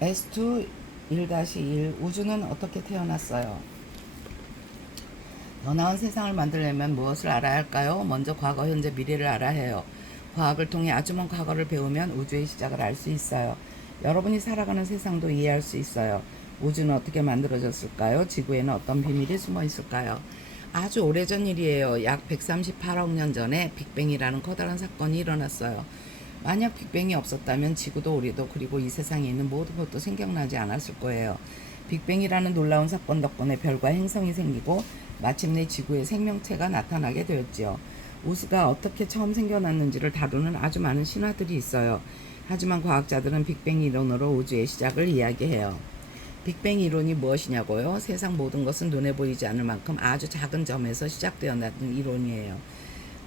S2 1-1 우주는 어떻게 태어났어요? 더 나은 세상을 만들려면 무엇을 알아야 할까요? 먼저 과거, 현재, 미래를 알아야 해요. 과학을 통해 아주 먼 과거를 배우면 우주의 시작을 알 수 있어요. 여러분이 살아가는 세상도 이해할 수 있어요. 우주는 어떻게 만들어졌을까요? 지구에는 어떤 비밀이 숨어 있을까요? 아주 오래전 일이에요. 약 138억 년 전에 빅뱅이라는 커다란 사건이 일어났어요. 만약 빅뱅이 없었다면 지구도 우리도 그리고 이 세상에 있는 모든 것도 생겨나지 않았을 거예요. 빅뱅이라는 놀라운 사건 덕분에 별과 행성이 생기고 마침내 지구에 생명체가 나타나게 되었지요. 우주가 어떻게 처음 생겨났는지를 다루는 아주 많은 신화들이 있어요. 하지만 과학자들은 빅뱅 이론으로 우주의 시작을 이야기해요. 빅뱅 이론이 무엇이냐고요? 세상 모든 것은 눈에 보이지 않을 만큼 아주 작은 점에서 시작되었다는 이론이에요.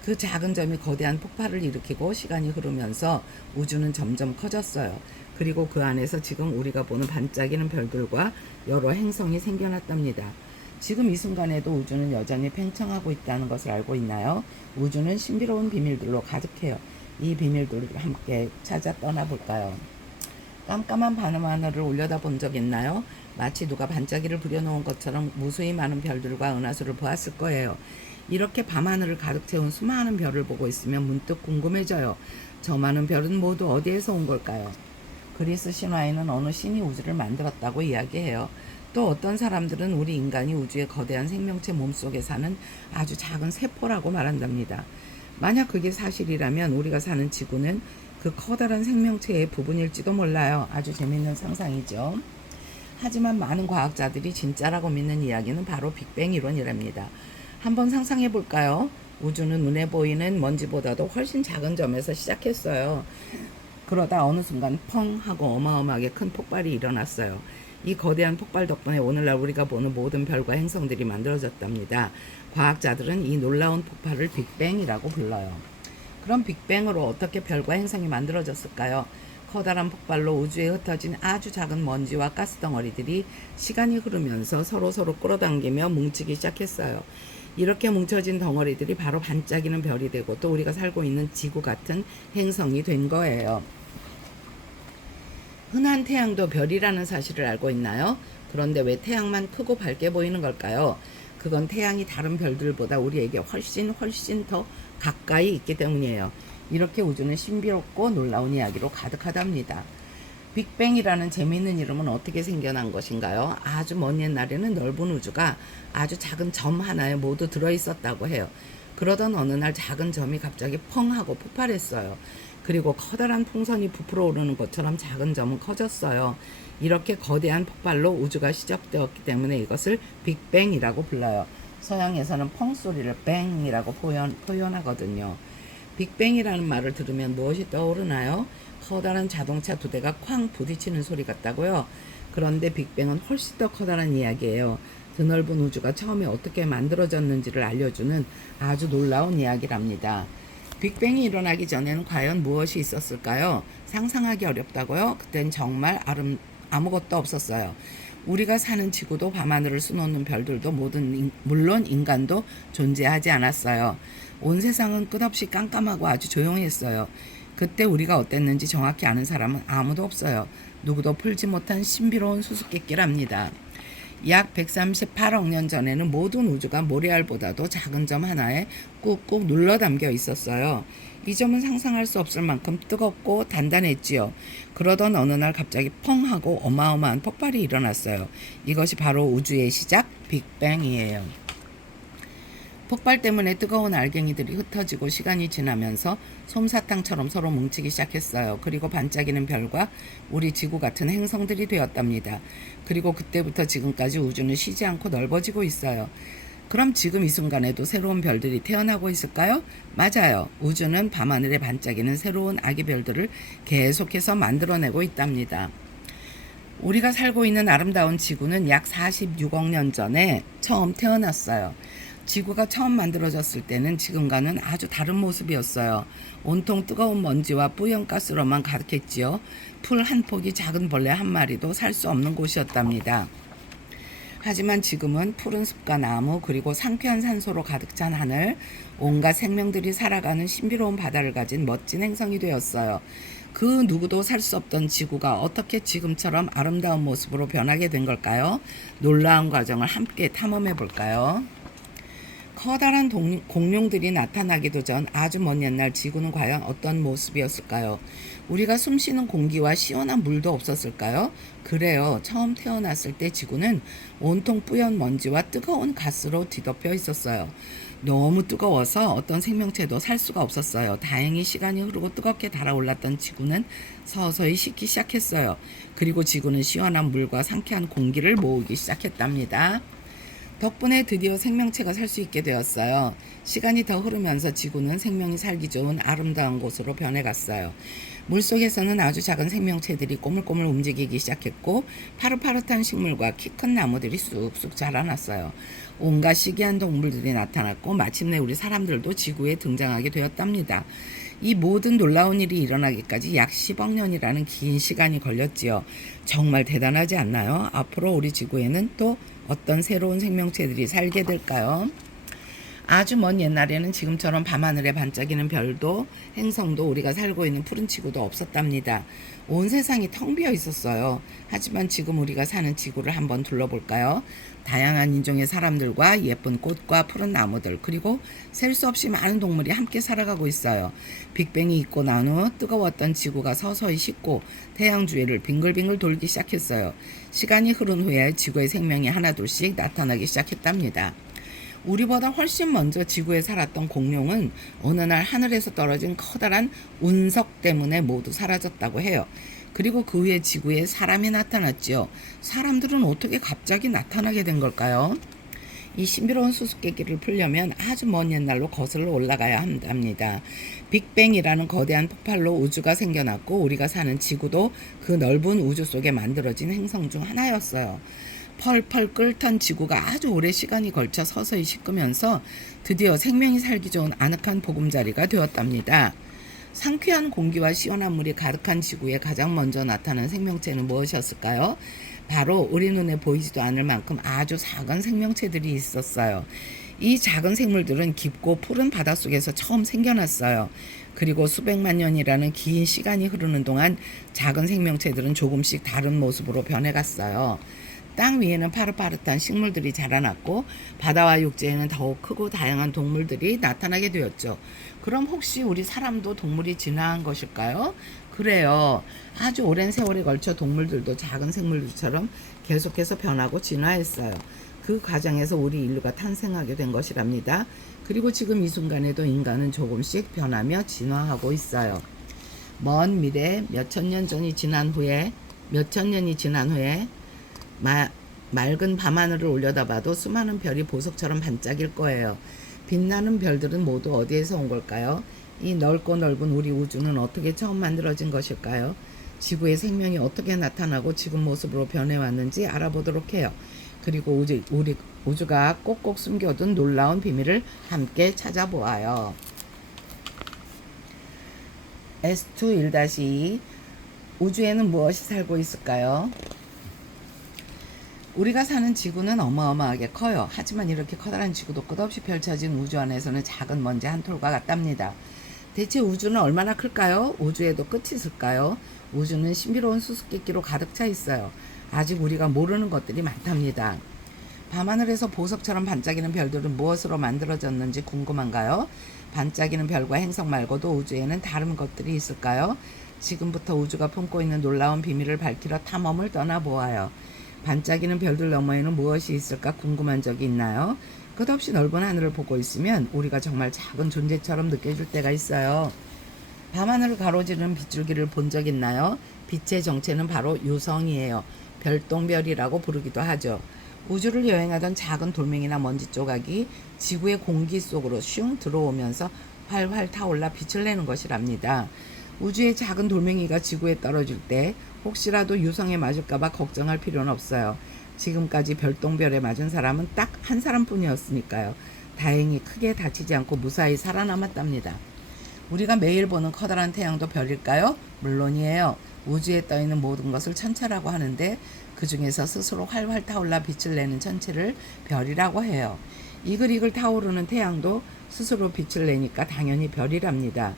그 작은 점이 거대한 폭발을 일으키고 시간이 흐르면서 우주는 점점 커졌어요. 그리고 그 안에서 지금 우리가 보는 반짝이는 별들과 여러 행성이 생겨났답니다. 지금 이 순간에도 우주는 여전히 팽창하고 있다는 것을 알고 있나요? 우주는 신비로운 비밀들로 가득해요. 이 비밀들을 함께 찾아 떠나볼까요? 깜깜한 밤하늘을 올려다본 적 있나요? 마치 누가 반짝이를 부려놓은 것처럼 무수히 많은 별들과 은하수를 보았을 거예요. 이렇게 밤하늘을 가득 채운 수많은 별을 보고 있으면 문득 궁금해져요. 저 많은 별은 모두 어디에서 온 걸까요? 그리스 신화에는 어느 신이 우주를 만들었다고 이야기해요. 또 어떤 사람들은 우리 인간이 우주의 거대한 생명체 몸속에 사는 아주 작은 세포라고 말한답니다. 만약 그게 사실이라면 우리가 사는 지구는 그 커다란 생명체의 부분일지도 몰라요. 아주 재밌는 상상이죠. 하지만 많은 과학자들이 진짜라고 믿는 이야기는 바로 빅뱅 이론이랍니다. 한번 상상해 볼까요? 우주는 눈에 보이는 먼지보다도 훨씬 작은 점에서 시작했어요. 그러다 어느 순간 펑 하고 어마어마하게 큰 폭발이 일어났어요. 이 거대한 폭발 덕분에 오늘날 우리가 보는 모든 별과 행성들이 만들어졌답니다. 과학자들은 이 놀라운 폭발을 빅뱅이라고 불러요. 그럼 빅뱅으로 어떻게 별과 행성이 만들어졌을까요? 커다란 폭발로 우주에 흩어진 아주 작은 먼지와 가스 덩어리들이 시간이 흐르면서 서로 끌어당기며 뭉치기 시작했어요. 이렇게 뭉쳐진 덩어리들이 바로 반짝이는 별이 되고 또 우리가 살고 있는 지구 같은 행성이 된 거예요. 흔한 태양도 별이라는 사실을 알고 있나요? 그런데 왜 태양만 크고 밝게 보이는 걸까요? 그건 태양이 다른 별들보다 우리에게 훨씬 더 가까이 있기 때문이에요. 이렇게 우주는 신비롭고 놀라운 이야기로 가득하답니다. 빅뱅이라는 재미있는 이름은 어떻게 생겨난 것인가요? 아주 먼 옛날에는 넓은 우주가 아주 작은 점 하나에 모두 들어있었다고 해요. 그러던 어느 날 작은 점이 갑자기 펑 하고 폭발했어요. 그리고 커다란 풍선이 부풀어 오르는 것처럼 작은 점은 커졌어요. 이렇게 거대한 폭발로 우주가 시작되었기 때문에 이것을 빅뱅이라고 불러요. 서양에서는 펑 소리를 뱅이라고 표현하거든요. 빅뱅이라는 말을 들으면 무엇이 떠오르나요? 커다란 자동차 두 대가 쾅 부딪히는 소리 같다고요? 그런데 빅뱅은 훨씬 더 커다란 이야기예요. 드넓은 우주가 처음에 어떻게 만들어졌는지를 알려주는 아주 놀라운 이야기랍니다. 빅뱅이 일어나기 전에는 과연 무엇이 있었을까요? 상상하기 어렵다고요? 그땐 정말 아무것도 없었어요. 우리가 사는 지구도 밤하늘을 수놓는 별들도 물론 인간도 존재하지 않았어요. 온 세상은 끝없이 깜깜하고 아주 조용했어요. 그때 우리가 어땠는지 정확히 아는 사람은 아무도 없어요. 누구도 풀지 못한 신비로운 수수께끼랍니다. 약 138억 년 전에는 모든 우주가 모래알보다도 작은 점 하나에 꾹꾹 눌러 담겨 있었어요. 이 점은 상상할 수 없을 만큼 뜨겁고 단단했지요. 그러던 어느 날 갑자기 펑 하고 어마어마한 폭발이 일어났어요. 이것이 바로 우주의 시작, 빅뱅이에요. 폭발 때문에 뜨거운 알갱이들이 흩어지고 시간이 지나면서 솜사탕처럼 서로 뭉치기 시작했어요. 그리고 반짝이는 별과 우리 지구 같은 행성들이 되었답니다. 그리고 그때부터 지금까지 우주는 쉬지 않고 넓어지고 있어요. 그럼 지금 이 순간에도 새로운 별들이 태어나고 있을까요? 맞아요. 우주는 밤하늘에 반짝이는 새로운 아기 별들을 계속해서 만들어내고 있답니다. 우리가 살고 있는 아름다운 지구는 약 46억 년 전에 처음 태어났어요. 지구가 처음 만들어졌을 때는 지금과는 아주 다른 모습이었어요. 온통 뜨거운 먼지와 뿌연 가스로만 가득했지요. 풀 한 폭이 작은 벌레 한 마리도 살 수 없는 곳이었답니다. 하지만 지금은 푸른 숲과 나무 그리고 상쾌한 산소로 가득 찬 하늘, 온갖 생명들이 살아가는 신비로운 바다를 가진 멋진 행성이 되었어요. 그 누구도 살 수 없던 지구가 어떻게 지금처럼 아름다운 모습으로 변하게 된 걸까요? 놀라운 과정을 함께 탐험해 볼까요? 커다란 공룡들이 나타나기도 전 아주 먼 옛날 지구는 과연 어떤 모습이었을까요? 우리가 숨쉬는 공기와 시원한 물도 없었을까요? 그래요. 처음 태어났을 때 지구는 온통 뿌연 먼지와 뜨거운 가스로 뒤덮여 있었어요. 너무 뜨거워서 어떤 생명체도 살 수가 없었어요. 다행히 시간이 흐르고 뜨겁게 달아올랐던 지구는 서서히 식기 시작했어요. 그리고 지구는 시원한 물과 상쾌한 공기를 모으기 시작했답니다. 덕분에 드디어 생명체가 살 수 있게 되었어요. 시간이 더 흐르면서 지구는 생명이 살기 좋은 아름다운 곳으로 변해갔어요. 물속에서는 아주 작은 생명체들이 꼬물꼬물 움직이기 시작했고 파릇파릇한 식물과 키 큰 나무들이 쑥쑥 자라났어요. 온갖 시기한 동물들이 나타났고 마침내 우리 사람들도 지구에 등장하게 되었답니다. 이 모든 놀라운 일이 일어나기까지 약 10억 년이라는 긴 시간이 걸렸지요. 정말 대단하지 않나요? 앞으로 우리 지구에는 또 어떤 새로운 생명체들이 살게 될까요? 아주 먼 옛날에는 지금처럼 밤하늘에 반짝이는 별도, 행성도, 우리가 살고 있는 푸른 지구도 없었답니다. 온 세상이 텅 비어 있었어요. 하지만 지금 우리가 사는 지구를 한번 둘러볼까요? 다양한 인종의 사람들과 예쁜 꽃과 푸른 나무들, 그리고 셀 수 없이 많은 동물이 함께 살아가고 있어요. 빅뱅이 있고 난 후 뜨거웠던 지구가 서서히 식고 태양 주위를 빙글빙글 돌기 시작했어요. 시간이 흐른 후에 지구의 생명이 하나둘씩 나타나기 시작했답니다. 우리보다 훨씬 먼저 지구에 살았던 공룡은 어느 날 하늘에서 떨어진 커다란 운석 때문에 모두 사라졌다고 해요. 그리고 그 후에 지구에 사람이 나타났지요. 사람들은 어떻게 갑자기 나타나게 된 걸까요? 이 신비로운 수수께끼를 풀려면 아주 먼 옛날로 거슬러 올라가야 한답니다. 빅뱅이라는 거대한 폭발로 우주가 생겨났고 우리가 사는 지구도 그 넓은 우주 속에 만들어진 행성 중 하나였어요. 펄펄 끓던 지구가 아주 오래 시간이 걸쳐 서서히 식으면서 드디어 생명이 살기 좋은 아늑한 보금자리가 되었답니다. 상쾌한 공기와 시원한 물이 가득한 지구에 가장 먼저 나타난 생명체는 무엇이었을까요? 바로 우리 눈에 보이지도 않을 만큼 아주 작은 생명체들이 있었어요. 이 작은 생물들은 깊고 푸른 바닷속에서 처음 생겨났어요. 그리고 수백만 년이라는 긴 시간이 흐르는 동안 작은 생명체들은 조금씩 다른 모습으로 변해갔어요. 땅 위에는 파릇파릇한 식물들이 자라났고 바다와 육지에는 더욱 크고 다양한 동물들이 나타나게 되었죠. 그럼 혹시 우리 사람도 동물이 진화한 것일까요? 그래요. 아주 오랜 세월에 걸쳐 동물들도 작은 생물들처럼 계속해서 변하고 진화했어요. 그 과정에서 우리 인류가 탄생하게 된 것이랍니다. 그리고 지금 이 순간에도 인간은 조금씩 변하며 진화하고 있어요. 먼 미래 몇천 년이 지난 후에 맑은 밤하늘을 올려다봐도 수많은 별이 보석처럼 반짝일 거예요. 빛나는 별들은 모두 어디에서 온 걸까요? 이 넓고 넓은 우리 우주는 어떻게 처음 만들어진 것일까요? 지구의 생명이 어떻게 나타나고 지금 모습으로 변해왔는지 알아보도록 해요. 그리고 우주가 꼭꼭 숨겨둔 놀라운 비밀을 함께 찾아보아요. S2 1-2 우주에는 무엇이 살고 있을까요? 우리가 사는 지구는 어마어마하게 커요. 하지만 이렇게 커다란 지구도 끝없이 펼쳐진 우주 안에서는 작은 먼지 한 톨과 같답니다. 대체 우주는 얼마나 클까요? 우주에도 끝이 있을까요? 우주는 신비로운 수수께끼로 가득 차 있어요. 아직 우리가 모르는 것들이 많답니다. 밤하늘에서 보석처럼 반짝이는 별들은 무엇으로 만들어졌는지 궁금한가요? 반짝이는 별과 행성 말고도 우주에는 다른 것들이 있을까요? 지금부터 우주가 품고 있는 놀라운 비밀을 밝히러 탐험을 떠나보아요. 반짝이는 별들 너머에는 무엇이 있을까 궁금한 적이 있나요? 끝없이 넓은 하늘을 보고 있으면 우리가 정말 작은 존재처럼 느껴질 때가 있어요. 밤하늘을 가로지르는 빗줄기를 본 적 있나요? 빛의 정체는 바로 유성이에요. 별똥별이라고 부르기도 하죠. 우주를 여행하던 작은 돌멩이나 먼지 조각이 지구의 공기 속으로 슝 들어오면서 활활 타올라 빛을 내는 것이랍니다. 우주의 작은 돌멩이가 지구에 떨어질 때 혹시라도 유성에 맞을까봐 걱정할 필요는 없어요. 지금까지 별똥별에 맞은 사람은 딱 한 사람뿐이었으니까요. 다행히 크게 다치지 않고 무사히 살아남았답니다. 우리가 매일 보는 커다란 태양도 별일까요? 물론이에요. 우주에 떠있는 모든 것을 천체라고 하는데 그 중에서 스스로 활활 타올라 빛을 내는 천체를 별이라고 해요. 이글이글 타오르는 태양도 스스로 빛을 내니까 당연히 별이랍니다.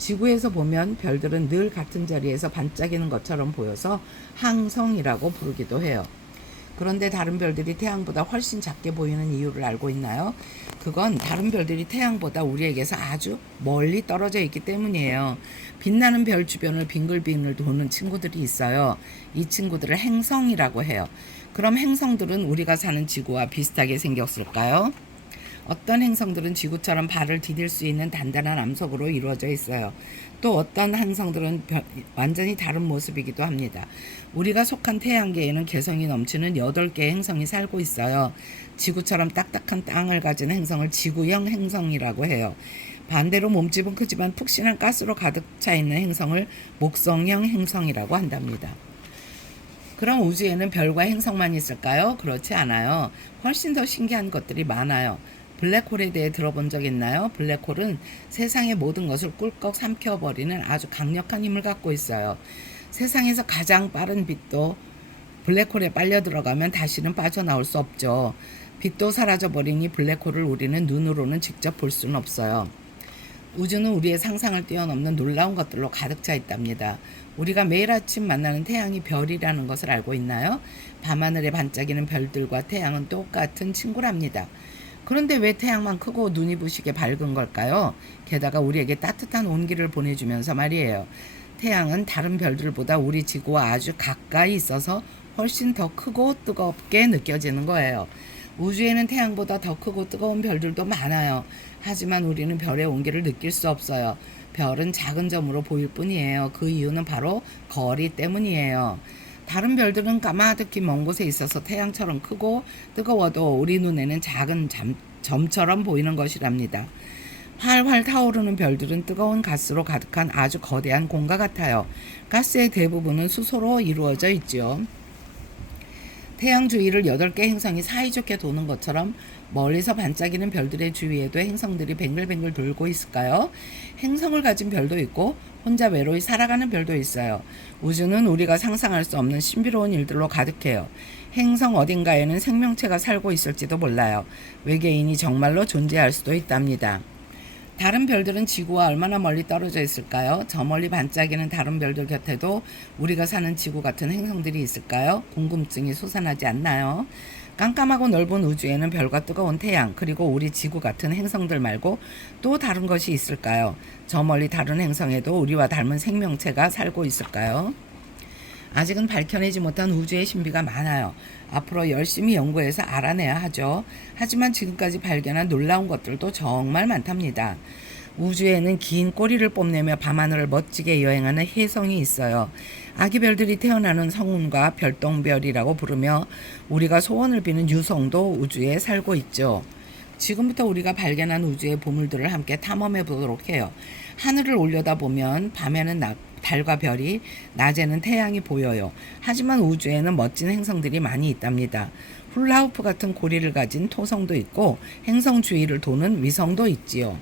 지구에서 보면 별들은 늘 같은 자리에서 반짝이는 것처럼 보여서 항성이라고 부르기도 해요. 그런데 다른 별들이 태양보다 훨씬 작게 보이는 이유를 알고 있나요? 그건 다른 별들이 태양보다 우리에게서 아주 멀리 떨어져 있기 때문이에요. 빛나는 별 주변을 빙글빙글 도는 친구들이 있어요. 이 친구들을 행성이라고 해요. 그럼 행성들은 우리가 사는 지구와 비슷하게 생겼을까요? 어떤 행성들은 지구처럼 발을 디딜 수 있는 단단한 암석으로 이루어져 있어요. 또 어떤 행성들은 완전히 다른 모습이기도 합니다. 우리가 속한 태양계에는 개성이 넘치는 8개의 행성이 살고 있어요. 지구처럼 딱딱한 땅을 가진 행성을 지구형 행성이라고 해요. 반대로 몸집은 크지만 푹신한 가스로 가득 차 있는 행성을 목성형 행성이라고 한답니다. 그럼 우주에는 별과 행성만 있을까요? 그렇지 않아요. 훨씬 더 신기한 것들이 많아요. 블랙홀에 대해 들어본 적 있나요? 블랙홀은 세상의 모든 것을 꿀꺽 삼켜버리는 아주 강력한 힘을 갖고 있어요. 세상에서 가장 빠른 빛도 블랙홀에 빨려 들어가면 다시는 빠져나올 수 없죠. 빛도 사라져버리니 블랙홀을 우리는 눈으로는 직접 볼 수는 없어요. 우주는 우리의 상상을 뛰어넘는 놀라운 것들로 가득 차 있답니다. 우리가 매일 아침 만나는 태양이 별이라는 것을 알고 있나요? 밤하늘에 반짝이는 별들과 태양은 똑같은 친구랍니다. 그런데 왜 태양만 크고 눈이 부시게 밝은 걸까요? 게다가 우리에게 따뜻한 온기를 보내주면서 말이에요. 태양은 다른 별들보다 우리 지구와 아주 가까이 있어서 훨씬 더 크고 뜨겁게 느껴지는 거예요. 우주에는 태양보다 더 크고 뜨거운 별들도 많아요. 하지만 우리는 별의 온기를 느낄 수 없어요. 별은 작은 점으로 보일 뿐이에요. 그 이유는 바로 거리 때문이에요. 다른 별들은 까마득히 먼 곳에 있어서 태양처럼 크고 뜨거워도 우리 눈에는 작은 점처럼 보이는 것이랍니다. 활활 타오르는 별들은 뜨거운 가스로 가득한 아주 거대한 공과 같아요. 가스의 대부분은 수소로 이루어져 있죠. 태양 주위를 8개 행성이 사이좋게 도는 것처럼 멀리서 반짝이는 별들의 주위에도 행성들이 뱅글뱅글 돌고 있을까요? 행성을 가진 별도 있고 혼자 외로이 살아가는 별도 있어요. 우주는 우리가 상상할 수 없는 신비로운 일들로 가득해요. 행성 어딘가에는 생명체가 살고 있을지도 몰라요. 외계인이 정말로 존재할 수도 있답니다. 다른 별들은 지구와 얼마나 멀리 떨어져 있을까요? 저 멀리 반짝이는 다른 별들 곁에도 우리가 사는 지구 같은 행성들이 있을까요? 궁금증이 솟아나지 않나요? 깜깜하고 넓은 우주에는 별과 뜨거운 태양, 그리고 우리 지구 같은 행성들 말고 또 다른 것이 있을까요? 저 멀리 다른 행성에도 우리와 닮은 생명체가 살고 있을까요? 아직은 밝혀내지 못한 우주의 신비가 많아요. 앞으로 열심히 연구해서 알아내야 하죠. 하지만 지금까지 발견한 놀라운 것들도 정말 많답니다. 우주에는 긴 꼬리를 뽐내며 밤하늘을 멋지게 여행하는 혜성이 있어요. 아기별들이 태어나는 성운과 별똥별이라고 부르며 우리가 소원을 비는 유성도 우주에 살고 있죠. 지금부터 우리가 발견한 우주의 보물들을 함께 탐험해 보도록 해요. 하늘을 올려다보면 밤에는 달과 별이, 낮에는 태양이 보여요. 하지만 우주에는 멋진 행성들이 많이 있답니다. 훌라후프 같은 고리를 가진 토성도 있고 행성 주위를 도는 위성도 있지요.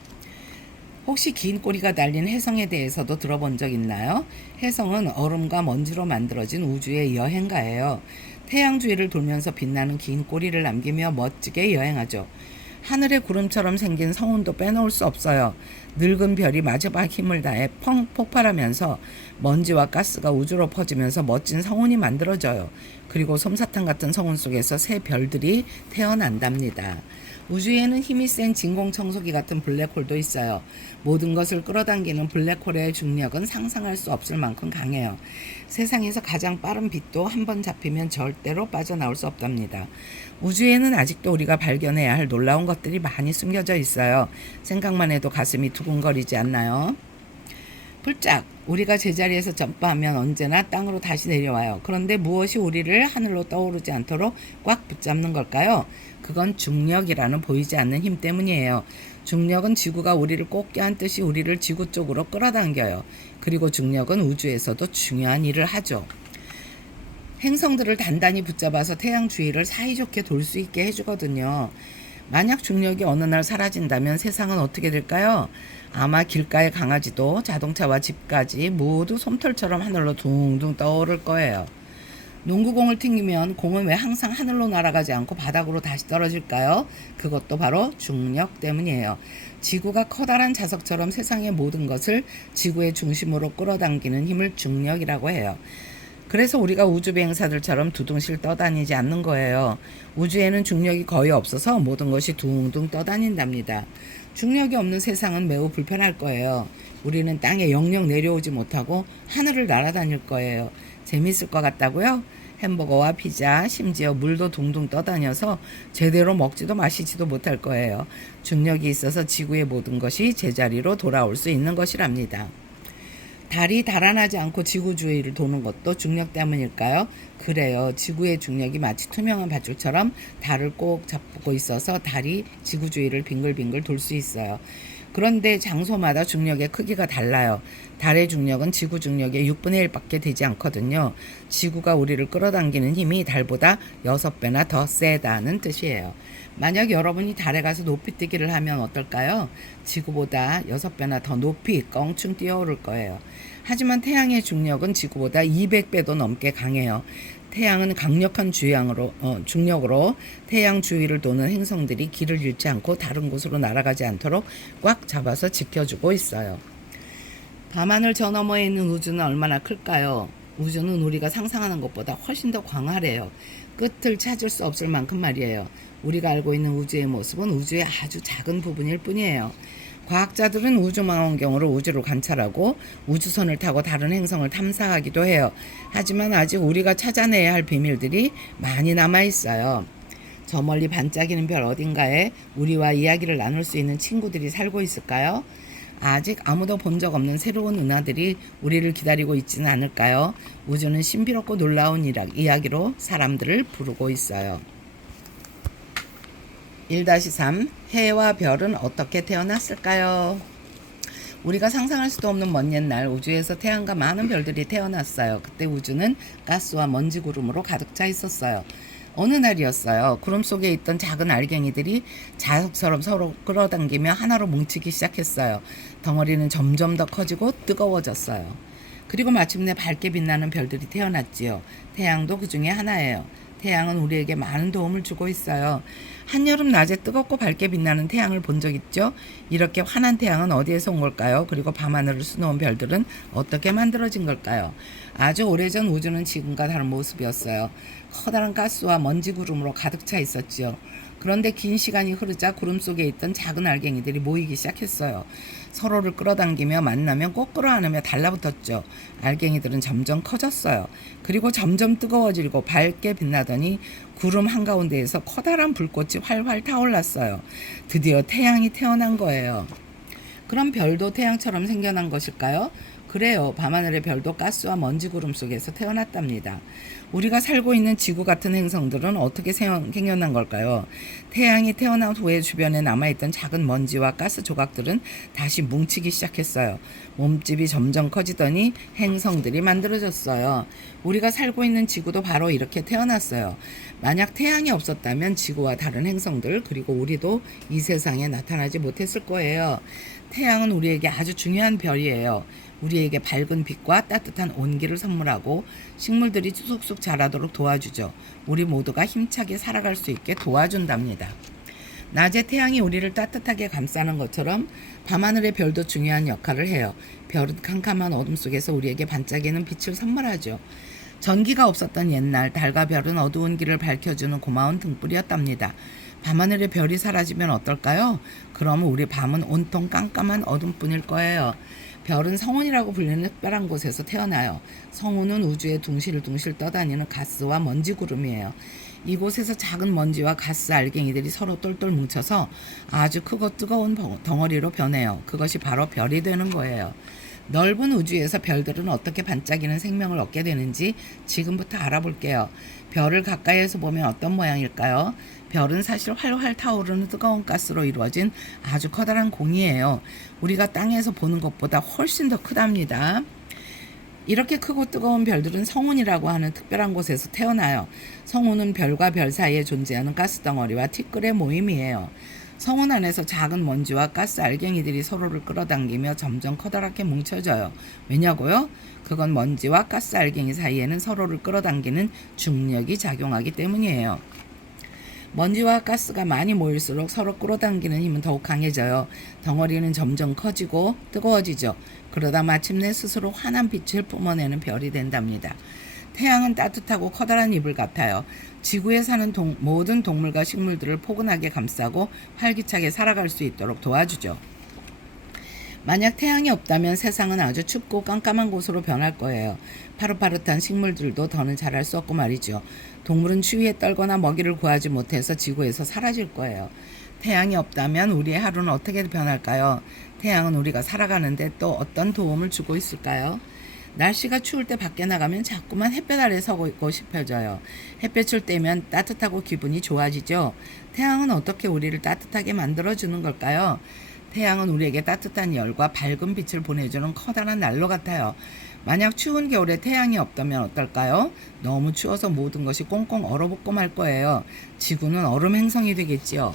혹시 긴 꼬리가 달린 혜성에 대해서도 들어본 적 있나요? 혜성은 얼음과 먼지로 만들어진 우주의 여행가예요. 태양 주위를 돌면서 빛나는 긴 꼬리를 남기며 멋지게 여행하죠. 하늘의 구름처럼 생긴 성운도 빼놓을 수 없어요. 늙은 별이 마지막 힘을 다해 펑 폭발하면서 먼지와 가스가 우주로 퍼지면서 멋진 성운이 만들어져요. 그리고 솜사탕 같은 성운 속에서 새 별들이 태어난답니다. 우주에는 힘이 센 진공청소기 같은 블랙홀도 있어요. 모든 것을 끌어당기는 블랙홀의 중력은 상상할 수 없을 만큼 강해요. 세상에서 가장 빠른 빛도 한 번 잡히면 절대로 빠져나올 수 없답니다. 우주에는 아직도 우리가 발견해야 할 놀라운 것들이 많이 숨겨져 있어요. 생각만 해도 가슴이 두근거리지 않나요? 풀짝, 우리가 제자리에서 점프하면 언제나 땅으로 다시 내려와요. 그런데 무엇이 우리를 하늘로 떠오르지 않도록 꽉 붙잡는 걸까요? 그건 중력이라는 보이지 않는 힘 때문이에요. 중력은 지구가 우리를 꼭 껴안듯이 우리를 지구 쪽으로 끌어당겨요. 그리고 중력은 우주에서도 중요한 일을 하죠. 행성들을 단단히 붙잡아서 태양 주위를 사이좋게 돌 수 있게 해주거든요. 만약 중력이 어느 날 사라진다면 세상은 어떻게 될까요? 아마 길가의 강아지도 자동차와 집까지 모두 솜털처럼 하늘로 둥둥 떠오를 거예요. 농구공을 튕기면 공은 왜 항상 하늘로 날아가지 않고 바닥으로 다시 떨어질까요? 그것도 바로 중력 때문이에요. 지구가 커다란 자석처럼 세상의 모든 것을 지구의 중심으로 끌어당기는 힘을 중력이라고 해요. 그래서 우리가 우주 비행사들처럼 두둥실 떠다니지 않는 거예요. 우주에는 중력이 거의 없어서 모든 것이 둥둥 떠다닌답니다. 중력이 없는 세상은 매우 불편할 거예요. 우리는 땅에 영영 내려오지 못하고 하늘을 날아다닐 거예요. 재밌을 것 같다고요? 햄버거와 피자, 심지어 물도 둥둥 떠다녀서 제대로 먹지도 마시지도 못할 거예요. 중력이 있어서 지구의 모든 것이 제자리로 돌아올 수 있는 것이랍니다. 달이 달아나지 않고 지구 주위를 도는 것도 중력 때문일까요? 그래요. 지구의 중력이 마치 투명한 밧줄처럼 달을 꼭 잡고 있어서 달이 지구 주위를 빙글빙글 돌 수 있어요. 그런데 장소마다 중력의 크기가 달라요. 달의 중력은 지구 중력의 6분의 1밖에 되지 않거든요. 지구가 우리를 끌어당기는 힘이 달보다 6배나 더 세다는 뜻이에요. 만약 여러분이 달에 가서 높이 뛰기를 하면 어떨까요? 지구보다 6배나 더 높이 껑충 뛰어오를 거예요. 하지만 태양의 중력은 지구보다 200배도 넘게 강해요. 태양은 강력한 중력으로 태양 주위를 도는 행성들이 길을 잃지 않고 다른 곳으로 날아가지 않도록 꽉 잡아서 지켜주고 있어요. 밤하늘 저 너머에 있는 우주는 얼마나 클까요? 우주는 우리가 상상하는 것보다 훨씬 더 광활해요. 끝을 찾을 수 없을 만큼 말이에요. 우리가 알고 있는 우주의 모습은 우주의 아주 작은 부분일 뿐이에요. 과학자들은 우주망원경으로 우주를 관찰하고 우주선을 타고 다른 행성을 탐사하기도 해요. 하지만 아직 우리가 찾아내야 할 비밀들이 많이 남아 있어요. 저 멀리 반짝이는 별 어딘가에 우리와 이야기를 나눌 수 있는 친구들이 살고 있을까요? 아직 아무도 본 적 없는 새로운 은하들이 우리를 기다리고 있지는 않을까요? 우주는 신비롭고 놀라운 이야기로 사람들을 부르고 있어요. 1-3 해와 별은 어떻게 태어났을까요? 우리가 상상할 수도 없는 먼 옛날 우주에서 태양과 많은 별들이 태어났어요. 그때 우주는 가스와 먼지 구름으로 가득 차 있었어요. 어느 날이었어요. 구름 속에 있던 작은 알갱이들이 자석처럼 서로 끌어당기며 하나로 뭉치기 시작했어요. 덩어리는 점점 더 커지고 뜨거워졌어요. 그리고 마침내 밝게 빛나는 별들이 태어났지요. 태양도 그 중에 하나예요. 태양은 우리에게 많은 도움을 주고 있어요. 한여름 낮에 뜨겁고 밝게 빛나는 태양을 본 적 있죠? 이렇게 환한 태양은 어디에서 온 걸까요? 그리고 밤하늘을 수놓은 별들은 어떻게 만들어진 걸까요? 아주 오래전 우주는 지금과 다른 모습이었어요. 커다란 가스와 먼지 구름으로 가득 차 있었지요. 그런데 긴 시간이 흐르자 구름 속에 있던 작은 알갱이들이 모이기 시작했어요. 서로를 끌어당기며 만나면 꼭 끌어안으며 달라붙었죠. 알갱이들은 점점 커졌어요. 그리고 점점 뜨거워지고 밝게 빛나더니 구름 한가운데에서 커다란 불꽃이 활활 타올랐어요. 드디어 태양이 태어난 거예요. 그럼 별도 태양처럼 생겨난 것일까요? 그래요. 밤하늘의 별도 가스와 먼지 구름 속에서 태어났답니다. 우리가 살고 있는 지구 같은 행성들은 어떻게 생겨난 걸까요? 태양이 태어난 후에 주변에 남아있던 작은 먼지와 가스 조각들은 다시 뭉치기 시작했어요. 몸집이 점점 커지더니 행성들이 만들어졌어요. 우리가 살고 있는 지구도 바로 이렇게 태어났어요. 만약 태양이 없었다면 지구와 다른 행성들 그리고 우리도 이 세상에 나타나지 못했을 거예요. 태양은 우리에게 아주 중요한 별이에요. 우리에게 밝은 빛과 따뜻한 온기를 선물하고 식물들이 쑥쑥 자라도록 도와주죠. 우리 모두가 힘차게 살아갈 수 있게 도와준답니다. 낮에 태양이 우리를 따뜻하게 감싸는 것처럼 밤하늘의 별도 중요한 역할을 해요. 별은 캄캄한 어둠 속에서 우리에게 반짝이는 빛을 선물하죠. 전기가 없었던 옛날 달과 별은 어두운 길을 밝혀주는 고마운 등불이었답니다. 밤하늘의 별이 사라지면 어떨까요? 그럼 우리 밤은 온통 깜깜한 어둠뿐일 거예요. 별은 성운이라고 불리는 특별한 곳에서 태어나요. 성운은 우주에 둥실둥실 떠다니는 가스와 먼지 구름이에요. 이곳에서 작은 먼지와 가스 알갱이들이 서로 똘똘 뭉쳐서 아주 크고 뜨거운 덩어리로 변해요. 그것이 바로 별이 되는 거예요. 넓은 우주에서 별들은 어떻게 반짝이는 생명을 얻게 되는지 지금부터 알아볼게요. 별을 가까이에서 보면 어떤 모양일까요? 별은 사실 활활 타오르는 뜨거운 가스로 이루어진 아주 커다란 공이에요. 우리가 땅에서 보는 것보다 훨씬 더 크답니다. 이렇게 크고 뜨거운 별들은 성운이라고 하는 특별한 곳에서 태어나요. 성운은 별과 별 사이에 존재하는 가스덩어리와 티끌의 모임이에요. 성운 안에서 작은 먼지와 가스 알갱이들이 서로를 끌어당기며 점점 커다랗게 뭉쳐져요. 왜냐고요? 그건 먼지와 가스 알갱이 사이에는 서로를 끌어당기는 중력이 작용하기 때문이에요. 먼지와 가스가 많이 모일수록 서로 끌어당기는 힘은 더욱 강해져요. 덩어리는 점점 커지고 뜨거워지죠. 그러다 마침내 스스로 환한 빛을 뿜어내는 별이 된답니다. 태양은 따뜻하고 커다란 이불 같아요. 지구에 사는 모든 동물과 식물들을 포근하게 감싸고 활기차게 살아갈 수 있도록 도와주죠. 만약 태양이 없다면 세상은 아주 춥고 깜깜한 곳으로 변할 거예요. 파릇파릇한 식물들도 더는 자랄 수 없고 말이죠. 동물은 추위에 떨거나 먹이를 구하지 못해서 지구에서 사라질 거예요. 태양이 없다면 우리의 하루는 어떻게 변할까요? 태양은 우리가 살아가는데 또 어떤 도움을 주고 있을까요? 날씨가 추울 때 밖에 나가면 자꾸만 햇볕 아래 서고 있고 싶어져요. 햇볕을 쬐면 따뜻하고 기분이 좋아지죠. 태양은 어떻게 우리를 따뜻하게 만들어주는 걸까요? 태양은 우리에게 따뜻한 열과 밝은 빛을 보내주는 커다란 난로 같아요. 만약 추운 겨울에 태양이 없다면 어떨까요? 너무 추워서 모든 것이 꽁꽁 얼어붙고 말 거예요. 지구는 얼음 행성이 되겠지요.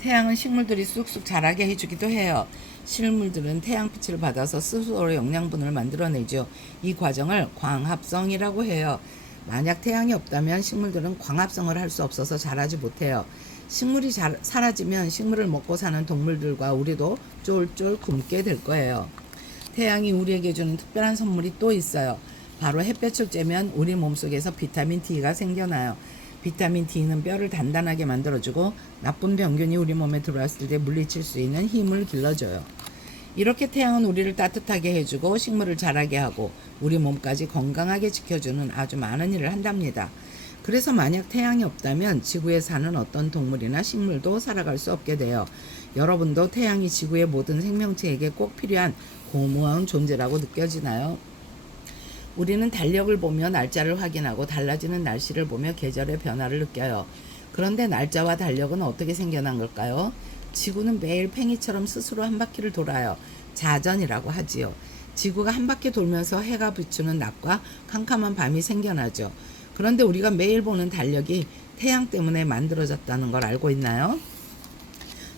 태양은 식물들이 쑥쑥 자라게 해주기도 해요. 식물들은 태양빛을 받아서 스스로 영양분을 만들어내죠. 이 과정을 광합성이라고 해요. 만약 태양이 없다면 식물들은 광합성을 할 수 없어서 자라지 못해요. 식물이 사라지면 식물을 먹고 사는 동물들과 우리도 쫄쫄 굶게 될 거예요. 태양이 우리에게 주는 특별한 선물이 또 있어요. 바로 햇볕을 쬐면 우리 몸속에서 비타민 D가 생겨나요. 비타민 D는 뼈를 단단하게 만들어주고 나쁜 병균이 우리 몸에 들어왔을 때 물리칠 수 있는 힘을 길러줘요. 이렇게 태양은 우리를 따뜻하게 해주고 식물을 자라게 하고 우리 몸까지 건강하게 지켜주는 아주 많은 일을 한답니다. 그래서 만약 태양이 없다면 지구에 사는 어떤 동물이나 식물도 살아갈 수 없게 돼요. 여러분도 태양이 지구의 모든 생명체에게 꼭 필요한 고무한 존재라고 느껴지나요? 우리는 달력을 보며 날짜를 확인하고 달라지는 날씨를 보며 계절의 변화를 느껴요. 그런데 날짜와 달력은 어떻게 생겨난 걸까요? 지구는 매일 팽이처럼 스스로 한 바퀴를 돌아요. 자전이라고 하지요. 지구가 한 바퀴 돌면서 해가 비추는 낮과 캄캄한 밤이 생겨나죠. 그런데 우리가 매일 보는 달력이 태양 때문에 만들어졌다는 걸 알고 있나요?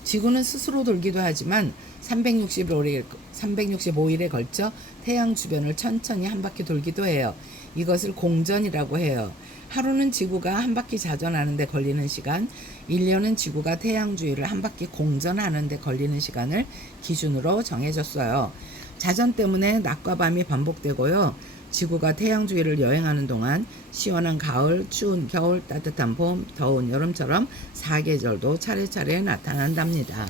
지구는 스스로 돌기도 하지만 365일에 걸쳐 태양 주변을 천천히 한 바퀴 돌기도 해요. 이것을 공전이라고 해요. 하루는 지구가 한 바퀴 자전하는 데 걸리는 시간, 1년은 지구가 태양 주위를 한 바퀴 공전하는 데 걸리는 시간을 기준으로 정해졌어요. 자전 때문에 낮과 밤이 반복되고요. 지구가 태양 주위를 여행하는 동안 시원한 가을, 추운 겨울, 따뜻한 봄, 더운 여름처럼 사계절도 차례차례 나타난답니다.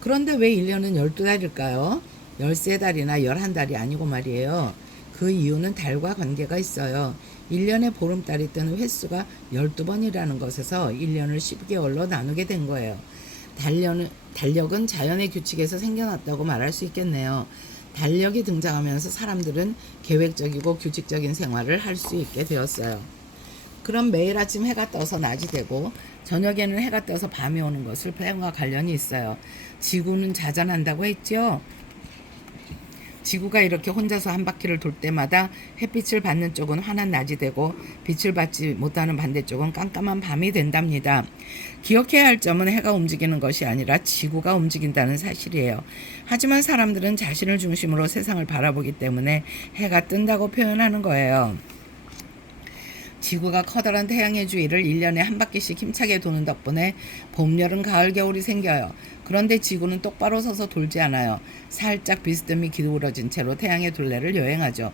그런데 왜 1년은 12달일까요? 13달이나 11달이 아니고 말이에요. 그 이유는 달과 관계가 있어요. 1년에 보름달이 뜨는 횟수가 12번이라는 것에서 1년을 10개월로 나누게 된 거예요. 달력은 자연의 규칙에서 생겨났다고 말할 수 있겠네요. 달력이 등장하면서 사람들은 계획적이고 규칙적인 생활을 할 수 있게 되었어요. 그럼 매일 아침 해가 떠서 낮이 되고 저녁에는 해가 떠서 밤이 오는 것을 태양과 관련이 있어요. 지구는 자전한다고 했죠? 지구가 이렇게 혼자서 한 바퀴를 돌 때마다 햇빛을 받는 쪽은 환한 낮이 되고 빛을 받지 못하는 반대쪽은 깜깜한 밤이 된답니다. 기억해야 할 점은 해가 움직이는 것이 아니라 지구가 움직인다는 사실이에요. 하지만 사람들은 자신을 중심으로 세상을 바라보기 때문에 해가 뜬다고 표현하는 거예요. 지구가 커다란 태양의 주위를 1년에 한 바퀴씩 힘차게 도는 덕분에 봄, 여름, 가을, 겨울이 생겨요. 그런데 지구는 똑바로 서서 돌지 않아요. 살짝 비스듬히 기울어진 채로 태양의 둘레를 여행하죠.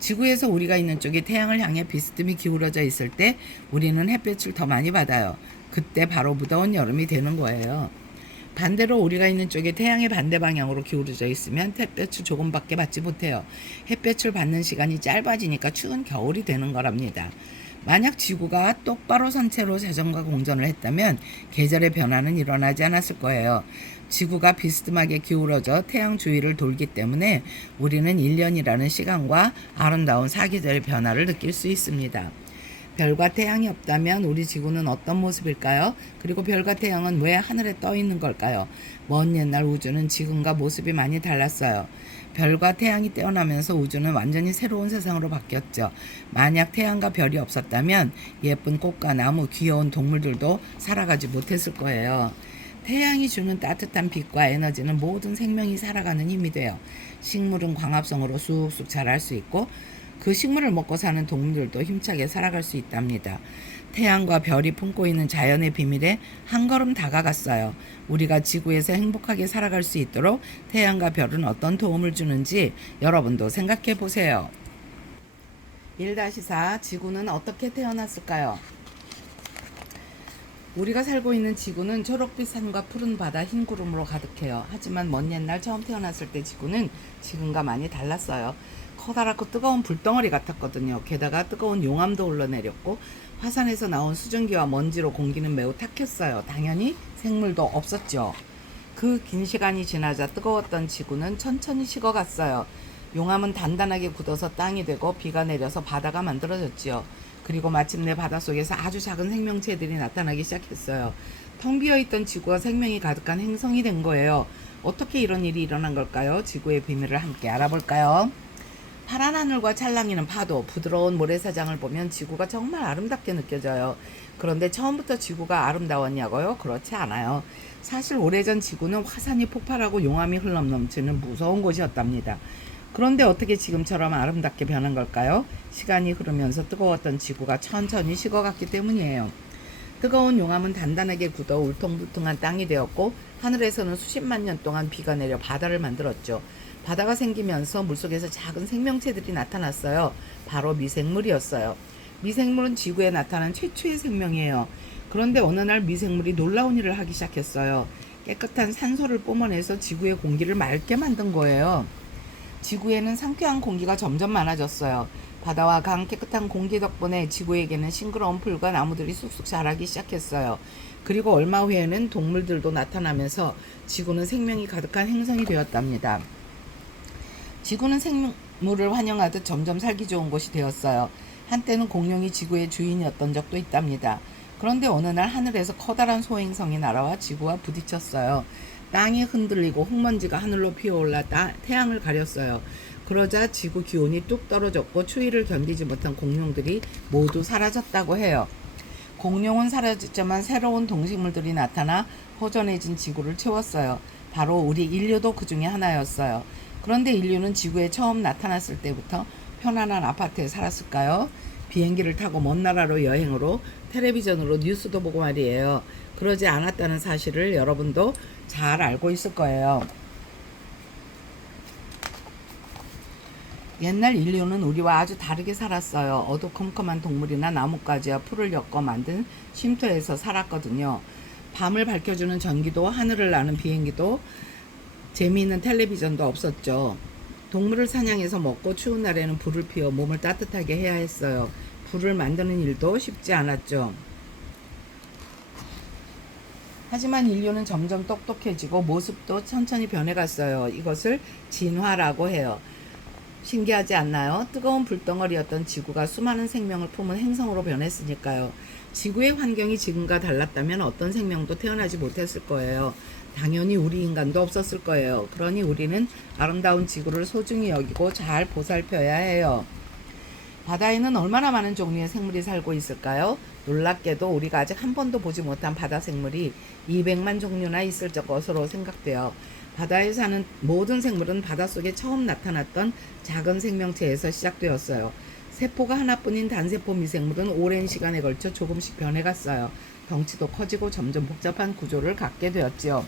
지구에서 우리가 있는 쪽이 태양을 향해 비스듬히 기울어져 있을 때 우리는 햇볕을 더 많이 받아요. 그때 바로 무더운 여름이 되는 거예요. 반대로 우리가 있는 쪽이 태양의 반대 방향으로 기울어져 있으면 햇볕을 조금밖에 받지 못해요. 햇볕을 받는 시간이 짧아지니까 추운 겨울이 되는 거랍니다. 만약 지구가 똑바로 선 채로 자전과 공전을 했다면 계절의 변화는 일어나지 않았을 거예요. 지구가 비스듬하게 기울어져 태양 주위를 돌기 때문에 우리는 1년이라는 시간과 아름다운 사계절의 변화를 느낄 수 있습니다. 별과 태양이 없다면 우리 지구는 어떤 모습일까요? 그리고 별과 태양은 왜 하늘에 떠 있는 걸까요? 먼 옛날 우주는 지금과 모습이 많이 달랐어요. 별과 태양이 떼어나면서 우주는 완전히 새로운 세상으로 바뀌었죠. 만약 태양과 별이 없었다면 예쁜 꽃과 나무, 귀여운 동물들도 살아가지 못했을 거예요. 태양이 주는 따뜻한 빛과 에너지는 모든 생명이 살아가는 힘이 돼요. 식물은 광합성으로 쑥쑥 자랄 수 있고 그 식물을 먹고 사는 동물들도 힘차게 살아갈 수 있답니다. 태양과 별이 품고 있는 자연의 비밀에 한 걸음 다가갔어요. 우리가 지구에서 행복하게 살아갈 수 있도록 태양과 별은 어떤 도움을 주는지 여러분도 생각해 보세요. 1-4 지구는 어떻게 태어났을까요? 우리가 살고 있는 지구는 초록빛 산과 푸른 바다, 흰 구름으로 가득해요. 하지만 먼 옛날 처음 태어났을 때 지구는 지금과 많이 달랐어요. 커다랗고 뜨거운 불덩어리 같았거든요. 게다가 뜨거운 용암도 흘러내렸고 화산에서 나온 수증기와 먼지로 공기는 매우 탁했어요. 당연히 생물도 없었죠. 그 긴 시간이 지나자 뜨거웠던 지구는 천천히 식어갔어요. 용암은 단단하게 굳어서 땅이 되고 비가 내려서 바다가 만들어졌지요. 그리고 마침내 바닷속에서 아주 작은 생명체들이 나타나기 시작했어요. 텅 비어있던 지구가 생명이 가득한 행성이 된 거예요. 어떻게 이런 일이 일어난 걸까요? 지구의 비밀을 함께 알아볼까요? 파란 하늘과 찰랑이는 파도, 부드러운 모래사장을 보면 지구가 정말 아름답게 느껴져요. 그런데 처음부터 지구가 아름다웠냐고요? 그렇지 않아요. 사실 오래전 지구는 화산이 폭발하고 용암이 흘러넘치는 무서운 곳이었답니다. 그런데 어떻게 지금처럼 아름답게 변한 걸까요? 시간이 흐르면서 뜨거웠던 지구가 천천히 식어갔기 때문이에요. 뜨거운 용암은 단단하게 굳어 울퉁불퉁한 땅이 되었고 하늘에서는 수십만 년 동안 비가 내려 바다를 만들었죠. 바다가 생기면서 물속에서 작은 생명체들이 나타났어요. 바로 미생물이었어요. 미생물은 지구에 나타난 최초의 생명이에요. 그런데 어느 날 미생물이 놀라운 일을 하기 시작했어요. 깨끗한 산소를 뿜어내서 지구의 공기를 맑게 만든 거예요. 지구에는 상쾌한 공기가 점점 많아졌어요. 바다와 강, 깨끗한 공기 덕분에 지구에게는 싱그러운 풀과 나무들이 쑥쑥 자라기 시작했어요. 그리고 얼마 후에는 동물들도 나타나면서 지구는 생명이 가득한 행성이 되었답니다. 지구는 생물을 환영하듯 점점 살기 좋은 곳이 되었어요. 한때는 공룡이 지구의 주인이었던 적도 있답니다. 그런데 어느 날 하늘에서 커다란 소행성이 날아와 지구와 부딪혔어요. 땅이 흔들리고 흙먼지가 하늘로 피어올라 태양을 가렸어요. 그러자 지구 기온이 뚝 떨어졌고 추위를 견디지 못한 공룡들이 모두 사라졌다고 해요. 공룡은 사라졌지만 새로운 동식물들이 나타나 허전해진 지구를 채웠어요. 바로 우리 인류도 그 중에 하나였어요. 그런데 인류는 지구에 처음 나타났을 때부터 편안한 아파트에 살았을까요? 비행기를 타고 먼 나라로 여행으로 텔레비전으로 뉴스도 보고 말이에요. 그러지 않았다는 사실을 여러분도 잘 알고 있을 거예요. 옛날 인류는 우리와 아주 다르게 살았어요. 어두컴컴한 동물이나 나뭇가지와 풀을 엮어 만든 쉼터에서 살았거든요. 밤을 밝혀주는 전기도, 하늘을 나는 비행기도, 재미있는 텔레비전도 없었죠. 동물을 사냥해서 먹고 추운 날에는 불을 피워 몸을 따뜻하게 해야 했어요. 불을 만드는 일도 쉽지 않았죠. 하지만 인류는 점점 똑똑해지고 모습도 천천히 변해갔어요. 이것을 진화라고 해요. 신기하지 않나요? 뜨거운 불덩어리였던 지구가 수많은 생명을 품은 행성으로 변했으니까요. 지구의 환경이 지금과 달랐다면 어떤 생명도 태어나지 못했을 거예요. 당연히 우리 인간도 없었을 거예요. 그러니 우리는 아름다운 지구를 소중히 여기고 잘 보살펴야 해요. 바다에는 얼마나 많은 종류의 생물이 살고 있을까요? 놀랍게도 우리가 아직 한 번도 보지 못한 바다 생물이 200만 종류나 있을 것으로 생각돼요. 바다에 사는 모든 생물은 바닷속에 처음 나타났던 작은 생명체에서 시작되었어요. 세포가 하나뿐인 단세포 미생물은 오랜 시간에 걸쳐 조금씩 변해갔어요. 덩치도 커지고 점점 복잡한 구조를 갖게 되었지요.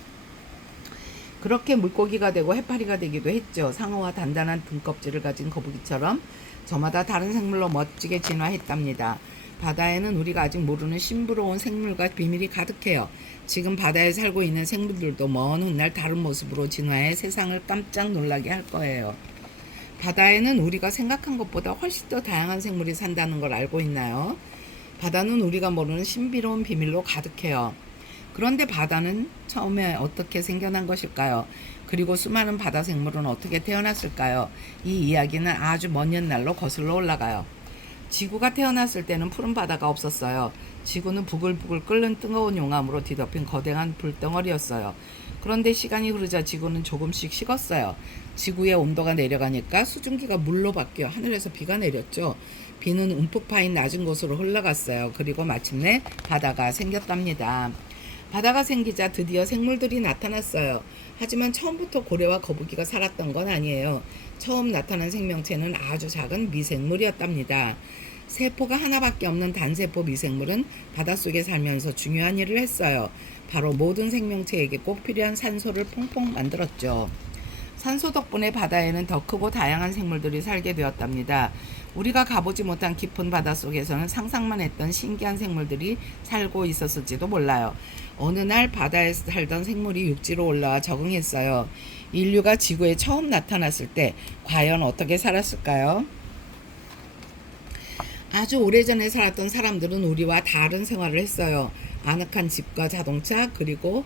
그렇게 물고기가 되고 해파리가 되기도 했죠. 상어와 단단한 등껍질을 가진 거북이처럼 저마다 다른 생물로 멋지게 진화했답니다. 바다에는 우리가 아직 모르는 신비로운 생물과 비밀이 가득해요. 지금 바다에 살고 있는 생물들도 먼 훗날 다른 모습으로 진화해 세상을 깜짝 놀라게 할 거예요. 바다에는 우리가 생각한 것보다 훨씬 더 다양한 생물이 산다는 걸 알고 있나요? 바다는 우리가 모르는 신비로운 비밀로 가득해요. 그런데 바다는 처음에 어떻게 생겨난 것일까요? 그리고 수많은 바다 생물은 어떻게 태어났을까요? 이 이야기는 아주 먼 옛날로 거슬러 올라가요. 지구가 태어났을 때는 푸른 바다가 없었어요. 지구는 부글부글 끓는 뜨거운 용암으로 뒤덮인 거대한 불덩어리였어요. 그런데 시간이 흐르자 지구는 조금씩 식었어요. 지구의 온도가 내려가니까 수증기가 물로 바뀌어 하늘에서 비가 내렸죠. 비는 움푹 파인 낮은 곳으로 흘러갔어요. 그리고 마침내 바다가 생겼답니다. 바다가 생기자 드디어 생물들이 나타났어요. 하지만 처음부터 고래와 거북이가 살았던 건 아니에요. 처음 나타난 생명체는 아주 작은 미생물이었답니다. 세포가 하나밖에 없는 단세포 미생물은 바닷속에 살면서 중요한 일을 했어요. 바로 모든 생명체에게 꼭 필요한 산소를 퐁퐁 만들었죠. 산소 덕분에 바다에는 더 크고 다양한 생물들이 살게 되었답니다. 우리가 가보지 못한 깊은 바닷속에서는 상상만 했던 신기한 생물들이 살고 있었을지도 몰라요. 어느 날 바다에 살던 생물이 육지로 올라와 적응했어요. 인류가 지구에 처음 나타났을 때 과연 어떻게 살았을까요? 아주 오래전에 살았던 사람들은 우리와 다른 생활을 했어요. 아늑한 집과 자동차, 그리고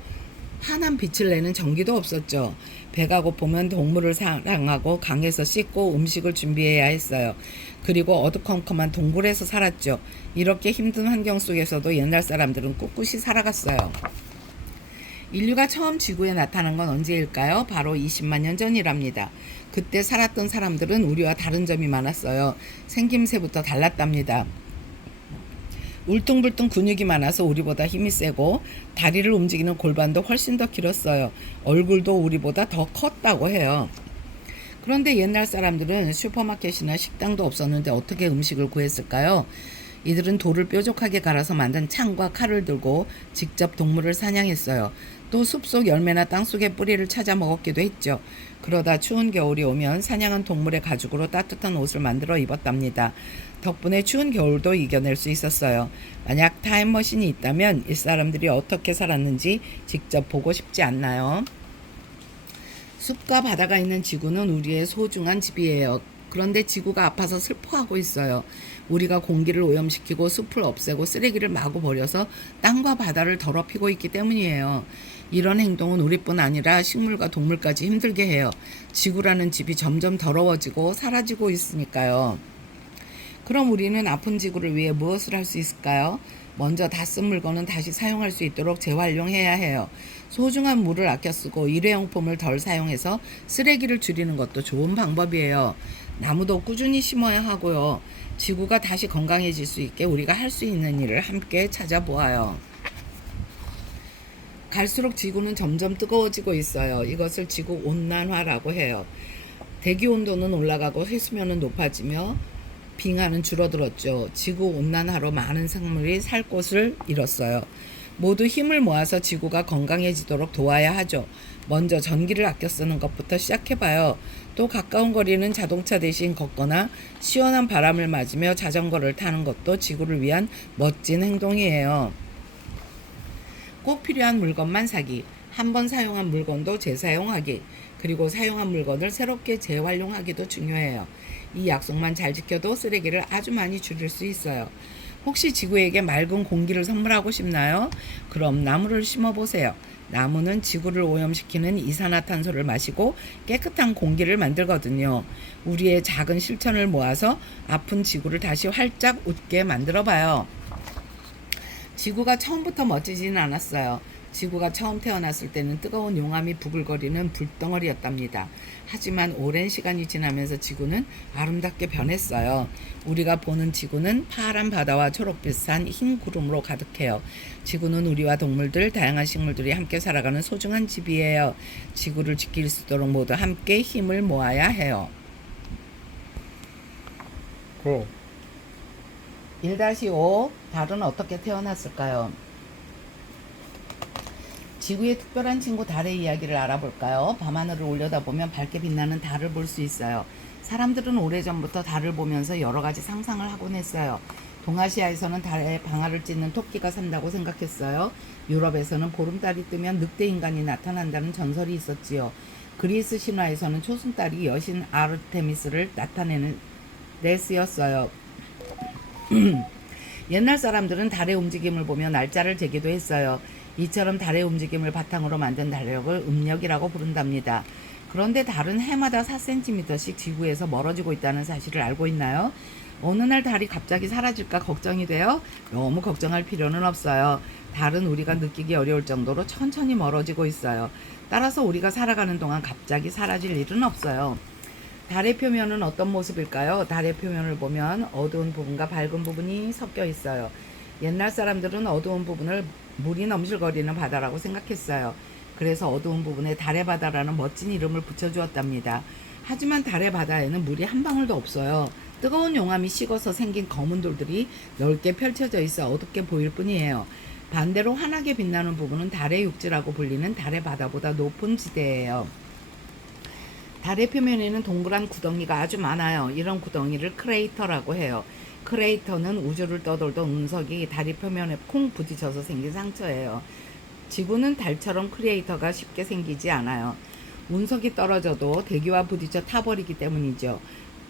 환한 빛을 내는 전기도 없었죠. 배가 고프면 동물을 사랑하고 강에서 씻고 음식을 준비해야 했어요. 그리고 어두컴컴한 동굴에서 살았죠. 이렇게 힘든 환경 속에서도 옛날 사람들은 꿋꿋이 살아갔어요. 인류가 처음 지구에 나타난 건 언제일까요? 바로 20만 년 전이랍니다. 그때 살았던 사람들은 우리와 다른 점이 많았어요. 생김새부터 달랐답니다. 울퉁불퉁 근육이 많아서 우리보다 힘이 세고 다리를 움직이는 골반도 훨씬 더 길었어요. 얼굴도 우리보다 더 컸다고 해요. 그런데 옛날 사람들은 슈퍼마켓이나 식당도 없었는데 어떻게 음식을 구했을까요? 이들은 돌을 뾰족하게 갈아서 만든 창과 칼을 들고 직접 동물을 사냥했어요. 또 숲속 열매나 땅속의 뿌리를 찾아 먹었기도 했죠. 그러다 추운 겨울이 오면 사냥한 동물의 가죽으로 따뜻한 옷을 만들어 입었답니다. 덕분에 추운 겨울도 이겨낼 수 있었어요. 만약 타임머신이 있다면 이 사람들이 어떻게 살았는지 직접 보고 싶지 않나요? 숲과 바다가 있는 지구는 우리의 소중한 집이에요. 그런데 지구가 아파서 슬퍼하고 있어요. 우리가 공기를 오염시키고 숲을 없애고 쓰레기를 마구 버려서 땅과 바다를 더럽히고 있기 때문이에요. 이런 행동은 우리뿐 아니라 식물과 동물까지 힘들게 해요. 지구라는 집이 점점 더러워지고 사라지고 있으니까요. 그럼 우리는 아픈 지구를 위해 무엇을 할 수 있을까요? 먼저 다 쓴 물건은 다시 사용할 수 있도록 재활용해야 해요. 소중한 물을 아껴 쓰고 일회용품을 덜 사용해서 쓰레기를 줄이는 것도 좋은 방법이에요. 나무도 꾸준히 심어야 하고요. 지구가 다시 건강해질 수 있게 우리가 할 수 있는 일을 함께 찾아보아요. 갈수록 지구는 점점 뜨거워지고 있어요. 이것을 지구 온난화라고 해요. 대기 온도는 올라가고 해수면은 높아지며 빙하는 줄어들었죠. 지구 온난화로 많은 생물이 살 곳을 잃었어요. 모두 힘을 모아서 지구가 건강해지도록 도와야 하죠. 먼저 전기를 아껴 쓰는 것부터 시작해봐요. 또 가까운 거리는 자동차 대신 걷거나 시원한 바람을 맞으며 자전거를 타는 것도 지구를 위한 멋진 행동이에요. 꼭 필요한 물건만 사기, 한 번 사용한 물건도 재사용하기, 그리고 사용한 물건을 새롭게 재활용하기도 중요해요. 이 약속만 잘 지켜도 쓰레기를 아주 많이 줄일 수 있어요. 혹시 지구에게 맑은 공기를 선물하고 싶나요? 그럼 나무를 심어보세요. 나무는 지구를 오염시키는 이산화탄소를 마시고 깨끗한 공기를 만들거든요. 우리의 작은 실천을 모아서 아픈 지구를 다시 활짝 웃게 만들어봐요. 지구가 처음부터 멋지지는 않았어요. 지구가 처음 태어났을 때는 뜨거운 용암이 부글거리는 불덩어리였답니다. 하지만 오랜 시간이 지나면서 지구는 아름답게 변했어요. 우리가 보는 지구는 파란 바다와 초록빛한 흰 구름으로 가득해요. 지구는 우리와 동물들, 다양한 식물들이 함께 살아가는 소중한 집이에요. 지구를 지킬 수 있도록 모두 함께 힘을 모아야 해요. 1-5. 달은 어떻게 태어났을까요? 지구의 특별한 친구 달의 이야기를 알아볼까요? 밤하늘을 올려다보면 밝게 빛나는 달을 볼 수 있어요. 사람들은 오래전부터 달을 보면서 여러 가지 상상을 하곤 했어요. 동아시아에서는 달에 방아를 찢는 토끼가 산다고 생각했어요. 유럽에서는 보름달이 뜨면 늑대 인간이 나타난다는 전설이 있었지요. 그리스 신화에서는 초승달이 여신 아르테미스를 나타내는 데 쓰였어요. 옛날 사람들은 달의 움직임을 보며 날짜를 재기도 했어요. 이처럼 달의 움직임을 바탕으로 만든 달력을 음력이라고 부른답니다. 그런데 달은 해마다 4cm씩 지구에서 멀어지고 있다는 사실을 알고 있나요? 어느 날 달이 갑자기 사라질까 걱정이 돼요? 너무 걱정할 필요는 없어요. 달은 우리가 느끼기 어려울 정도로 천천히 멀어지고 있어요. 따라서 우리가 살아가는 동안 갑자기 사라질 일은 없어요. 달의 표면은 어떤 모습일까요? 달의 표면을 보면 어두운 부분과 밝은 부분이 섞여 있어요. 옛날 사람들은 어두운 부분을 물이 넘실거리는 바다라고 생각했어요. 그래서 어두운 부분에 달의 바다라는 멋진 이름을 붙여주었답니다. 하지만 달의 바다에는 물이 한 방울도 없어요. 뜨거운 용암이 식어서 생긴 검은 돌들이 넓게 펼쳐져 있어 어둡게 보일 뿐이에요. 반대로 환하게 빛나는 부분은 달의 육지라고 불리는 달의 바다보다 높은 지대예요. 달의 표면에는 동그란 구덩이가 아주 많아요. 이런 구덩이를 크레이터라고 해요. 크레이터는 우주를 떠돌던 운석이 다리 표면에 콩 부딪혀서 생긴 상처예요. 지구는 달처럼 크레이터가 쉽게 생기지 않아요. 운석이 떨어져도 대기와 부딪혀 타버리기 때문이죠.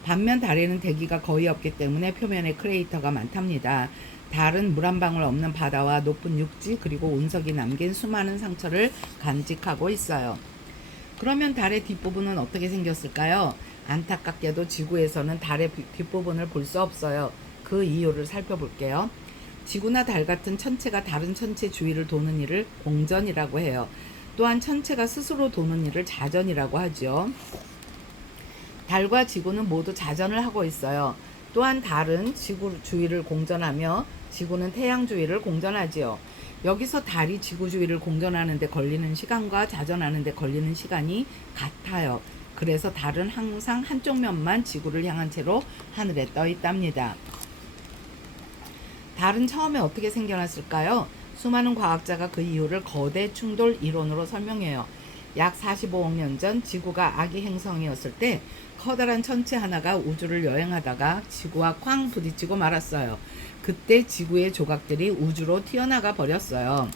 반면 달에는 대기가 거의 없기 때문에 표면에 크레이터가 많답니다. 달은 물 한 방울 없는 바다와 높은 육지 그리고 운석이 남긴 수많은 상처를 간직하고 있어요. 그러면 달의 뒷부분은 어떻게 생겼을까요? 안타깝게도 지구에서는 달의 뒷부분을 볼 수 없어요. 그 이유를 살펴볼게요. 지구나 달 같은 천체가 다른 천체 주위를 도는 일을 공전이라고 해요. 또한 천체가 스스로 도는 일을 자전이라고 하죠. 달과 지구는 모두 자전을 하고 있어요. 또한 달은 지구 주위를 공전하며 지구는 태양 주위를 공전하지요. 여기서 달이 지구 주위를 공전하는 데 걸리는 시간과 자전하는 데 걸리는 시간이 같아요. 그래서 달은 항상 한쪽 면만 지구를 향한 채로 하늘에 떠 있답니다. 달은 처음에 어떻게 생겨났을까요? 수많은 과학자가 그 이유를 거대 충돌 이론으로 설명해요. 약 45억 년 전 지구가 아기 행성이었을 때 커다란 천체 하나가 우주를 여행하다가 지구와 쾅 부딪히고 말았어요. 그때 지구의 조각들이 우주로 튀어나가 버렸어요.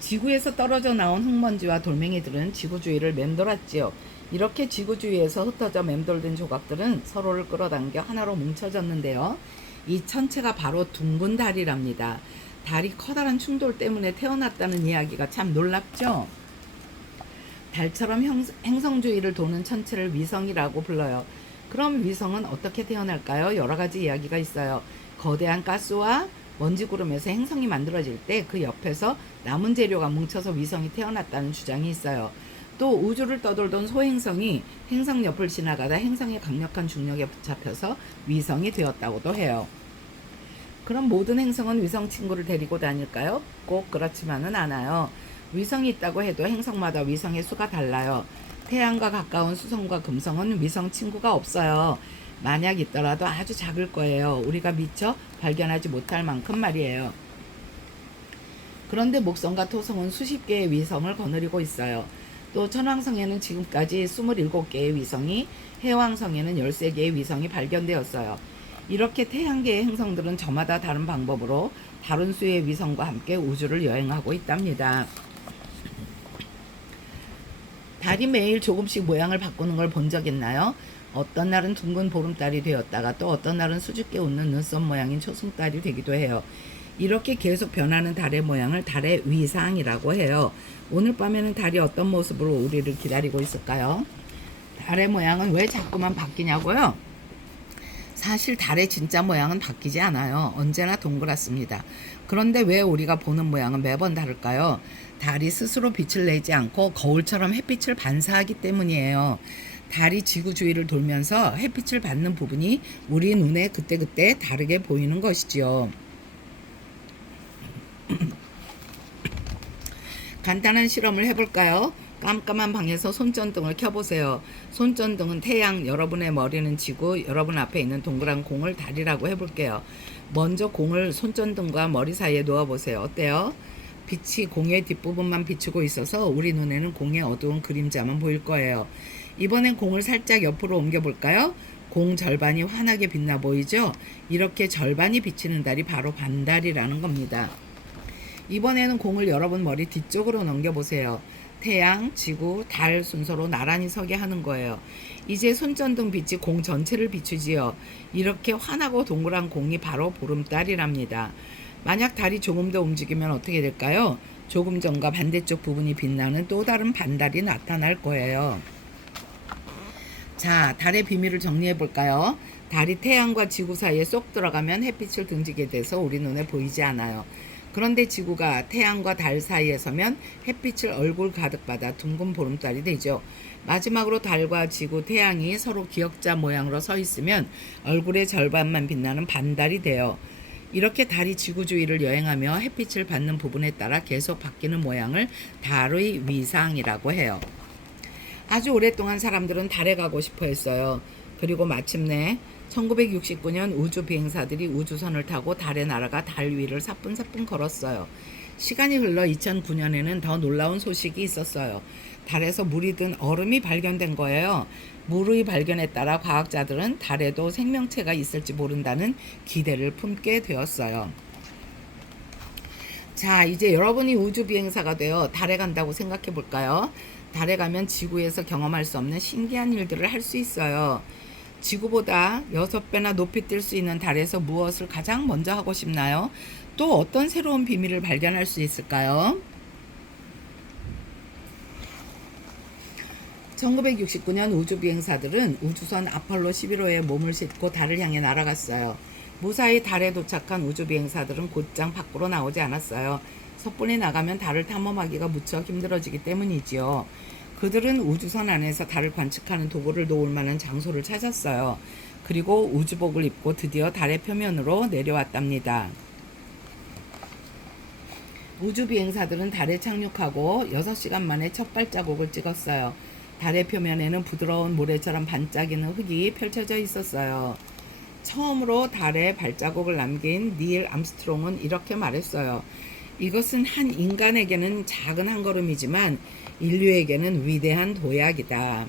지구에서 떨어져 나온 흙먼지와 돌멩이들은 지구 주위를 맴돌았지요. 이렇게 지구 주위에서 흩어져 맴돌던 조각들은 서로를 끌어당겨 하나로 뭉쳐졌는데요. 이 천체가 바로 둥근 달이랍니다. 달이 커다란 충돌 때문에 태어났다는 이야기가 참 놀랍죠? 달처럼 행성 주위를 도는 천체를 위성이라고 불러요. 그럼 위성은 어떻게 태어날까요? 여러 가지 이야기가 있어요. 거대한 가스와 먼지 구름에서 행성이 만들어질 때 그 옆에서 남은 재료가 뭉쳐서 위성이 태어났다는 주장이 있어요. 또 우주를 떠돌던 소행성이 행성 옆을 지나가다 행성의 강력한 중력에 붙잡혀서 위성이 되었다고도 해요. 그럼 모든 행성은 위성 친구를 데리고 다닐까요? 꼭 그렇지만은 않아요. 위성이 있다고 해도 행성마다 위성의 수가 달라요. 태양과 가까운 수성과 금성은 위성 친구가 없어요. 만약 있더라도 아주 작을 거예요. 우리가 미처 발견하지 못할 만큼 말이에요. 그런데 목성과 토성은 수십 개의 위성을 거느리고 있어요. 또 천왕성에는 지금까지 27개의 위성이, 해왕성에는 13개의 위성이 발견되었어요. 이렇게 태양계의 행성들은 저마다 다른 방법으로 다른 수의 위성과 함께 우주를 여행하고 있답니다. 달이 매일 조금씩 모양을 바꾸는 걸 본 적 있나요? 어떤 날은 둥근 보름달이 되었다가 또 어떤 날은 수줍게 웃는 눈썹 모양인 초승달이 되기도 해요. 이렇게 계속 변하는 달의 모양을 달의 위상이라고 해요. 오늘 밤에는 달이 어떤 모습으로 우리를 기다리고 있을까요? 달의 모양은 왜 자꾸만 바뀌냐고요? 사실 달의 진짜 모양은 바뀌지 않아요. 언제나 동그랗습니다. 그런데 왜 우리가 보는 모양은 매번 다를까요? 달이 스스로 빛을 내지 않고 거울처럼 햇빛을 반사하기 때문이에요. 달이 지구 주위를 돌면서 햇빛을 받는 부분이 우리 눈에 그때그때 다르게 보이는 것이지요. 간단한 실험을 해볼까요? 깜깜한 방에서 손전등을 켜보세요. 손전등은 태양, 여러분의 머리는 지구, 여러분 앞에 있는 동그란 공을 달이라고 해볼게요. 먼저 공을 손전등과 머리 사이에 놓아보세요. 어때요? 빛이 공의 뒷부분만 비추고 있어서 우리 눈에는 공의 어두운 그림자만 보일 거예요. 이번엔 공을 살짝 옆으로 옮겨볼까요? 공 절반이 환하게 빛나 보이죠? 이렇게 절반이 비치는 달이 바로 반달이라는 겁니다. 이번에는 공을 여러분 머리 뒤쪽으로 넘겨보세요. 태양, 지구, 달 순서로 나란히 서게 하는 거예요. 이제 손전등 빛이 공 전체를 비추지요. 이렇게 환하고 동그란 공이 바로 보름달이랍니다. 만약 달이 조금 더 움직이면 어떻게 될까요? 조금 전과 반대쪽 부분이 빛나는 또 다른 반달이 나타날 거예요. 자, 달의 비밀을 정리해 볼까요? 달이 태양과 지구 사이에 쏙 들어가면 햇빛을 등지게 돼서 우리 눈에 보이지 않아요. 그런데 지구가 태양과 달 사이에 서면 햇빛을 얼굴 가득 받아 둥근 보름달이 되죠. 마지막으로 달과 지구, 태양이 서로 기역자 모양으로 서 있으면 얼굴의 절반만 빛나는 반달이 돼요. 이렇게 달이 지구 주위를 여행하며 햇빛을 받는 부분에 따라 계속 바뀌는 모양을 달의 위상이라고 해요. 아주 오랫동안 사람들은 달에 가고 싶어 했어요. 그리고 마침내 1969년 우주 비행사들이 우주선을 타고 달에 날아가 달 위를 사뿐사뿐 걸었어요. 시간이 흘러 2009년에는 더 놀라운 소식이 있었어요. 달에서 물이 든 얼음이 발견된 거예요. 물의 발견에 따라 과학자들은 달에도 생명체가 있을지 모른다는 기대를 품게 되었어요. 자, 이제 여러분이 우주 비행사가 되어 달에 간다고 생각해 볼까요? 달에 가면 지구에서 경험할 수 없는 신기한 일들을 할 수 있어요. 지구보다 6배나 높이 뛸 수 있는 달에서 무엇을 가장 먼저 하고 싶나요? 또 어떤 새로운 비밀을 발견할 수 있을까요? 1969년 우주 비행사들은 우주선 아폴로 11호에 몸을 싣고 달을 향해 날아갔어요. 무사히 달에 도착한 우주 비행사들은 곧장 밖으로 나오지 않았어요. 섣불리 나가면 달을 탐험하기가 무척 힘들어지기 때문이지요. 그들은 우주선 안에서 달을 관측하는 도구를 놓을 만한 장소를 찾았어요. 그리고 우주복을 입고 드디어 달의 표면으로 내려왔답니다. 우주 비행사들은 달에 착륙하고 6시간 만에 첫 발자국을 찍었어요. 달의 표면에는 부드러운 모래처럼 반짝이는 흙이 펼쳐져 있었어요. 처음으로 달에 발자국을 남긴 닐 암스트롱은 이렇게 말했어요. 이것은 한 인간에게는 작은 한 걸음이지만 인류에게는 위대한 도약이다.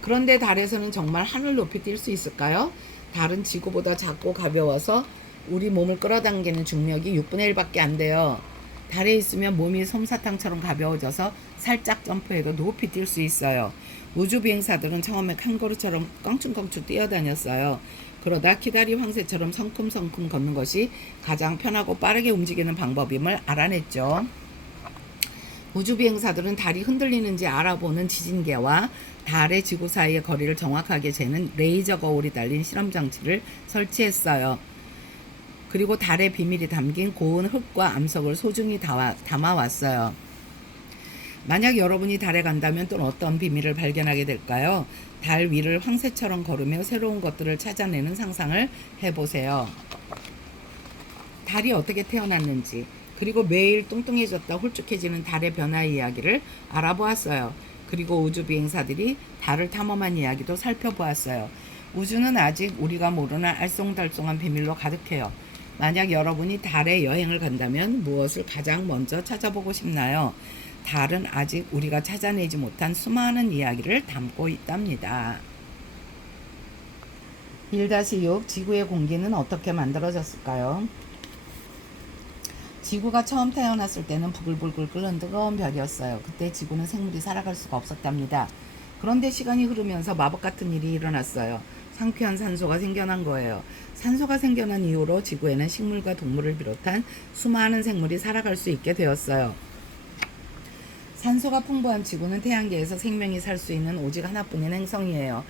그런데 달에서는 정말 하늘 높이 뛸 수 있을까요? 달은 지구보다 작고 가벼워서 우리 몸을 끌어당기는 중력이 6분의 1밖에 안 돼요. 달에 있으면 몸이 솜사탕처럼 가벼워져서 살짝 점프해도 높이 뛸 수 있어요. 우주 비행사들은 처음에 캥거루처럼 껑충껑충 뛰어다녔어요. 그러다 키다리 황새처럼 성큼성큼 걷는 것이 가장 편하고 빠르게 움직이는 방법임을 알아냈죠. 우주 비행사들은 달이 흔들리는지 알아보는 지진계와 달의 지구 사이의 거리를 정확하게 재는 레이저 거울이 달린 실험 장치를 설치했어요. 그리고 달의 비밀이 담긴 고운 흙과 암석을 소중히 담아왔어요. 만약 여러분이 달에 간다면 또 어떤 비밀을 발견하게 될까요? 달 위를 황새처럼 걸으며 새로운 것들을 찾아내는 상상을 해보세요. 달이 어떻게 태어났는지, 그리고 매일 뚱뚱해졌다 홀쭉해지는 달의 변화 이야기를 알아보았어요. 그리고 우주 비행사들이 달을 탐험한 이야기도 살펴보았어요. 우주는 아직 우리가 모르는 알쏭달쏭한 비밀로 가득해요. 만약 여러분이 달에 여행을 간다면 무엇을 가장 먼저 찾아보고 싶나요? 달은 아직 우리가 찾아내지 못한 수많은 이야기를 담고 있답니다. 1-6 지구의 공기는 어떻게 만들어졌을까요? 지구가 처음 태어났을 때는 부글부글 끓는 뜨거운 별이었어요. 그때 지구는 생물이 살아갈 수가 없었답니다. 그런데 시간이 흐르면서 마법 같은 일이 일어났어요. 상쾌한 산소가 생겨난 거예요. 산소가 생겨난 이후로 지구에는 식물과 동물을 비롯한 수많은 생물이 살아갈 수 있게 되었어요. 산소가 풍부한 지구는 태양계에서 생명이 살 수 있는 오직 하나뿐인 행성이에요.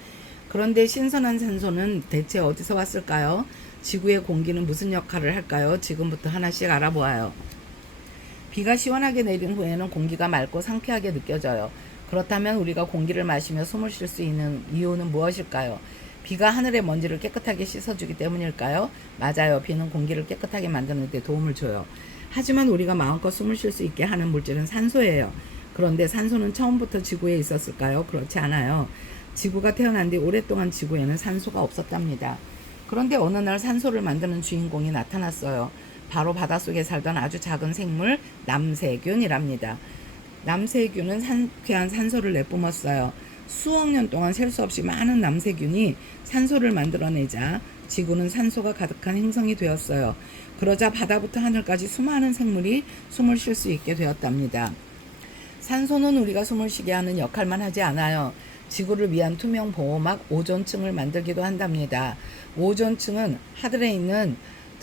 그런데 신선한 산소는 대체 어디서 왔을까요? 지구의 공기는 무슨 역할을 할까요? 지금부터 하나씩 알아보아요. 비가 시원하게 내린 후에는 공기가 맑고 상쾌하게 느껴져요. 그렇다면 우리가 공기를 마시며 숨을 쉴 수 있는 이유는 무엇일까요? 비가 하늘의 먼지를 깨끗하게 씻어주기 때문일까요? 맞아요. 비는 공기를 깨끗하게 만드는 데 도움을 줘요. 하지만 우리가 마음껏 숨을 쉴 수 있게 하는 물질은 산소예요. 그런데 산소는 처음부터 지구에 있었을까요? 그렇지 않아요. 지구가 태어난 뒤 오랫동안 지구에는 산소가 없었답니다. 그런데 어느 날 산소를 만드는 주인공이 나타났어요. 바로 바닷속에 살던 아주 작은 생물 남세균이랍니다. 남세균은 상쾌한 산소를 내뿜었어요. 수억 년 동안 셀 수 없이 많은 남세균이 산소를 만들어내자 지구는 산소가 가득한 행성이 되었어요. 그러자 바다부터 하늘까지 수많은 생물이 숨을 쉴 수 있게 되었답니다. 산소는 우리가 숨을 쉬게 하는 역할만 하지 않아요. 지구를 위한 투명 보호막 오존층을 만들기도 한답니다. 오존층은 하늘에 있는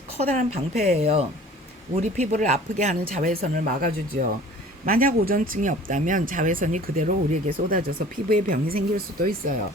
커다란 방패예요. 우리 피부를 아프게 하는 자외선을 막아주죠. 만약 오존층이 없다면 자외선이 그대로 우리에게 쏟아져서 피부에 병이 생길 수도 있어요.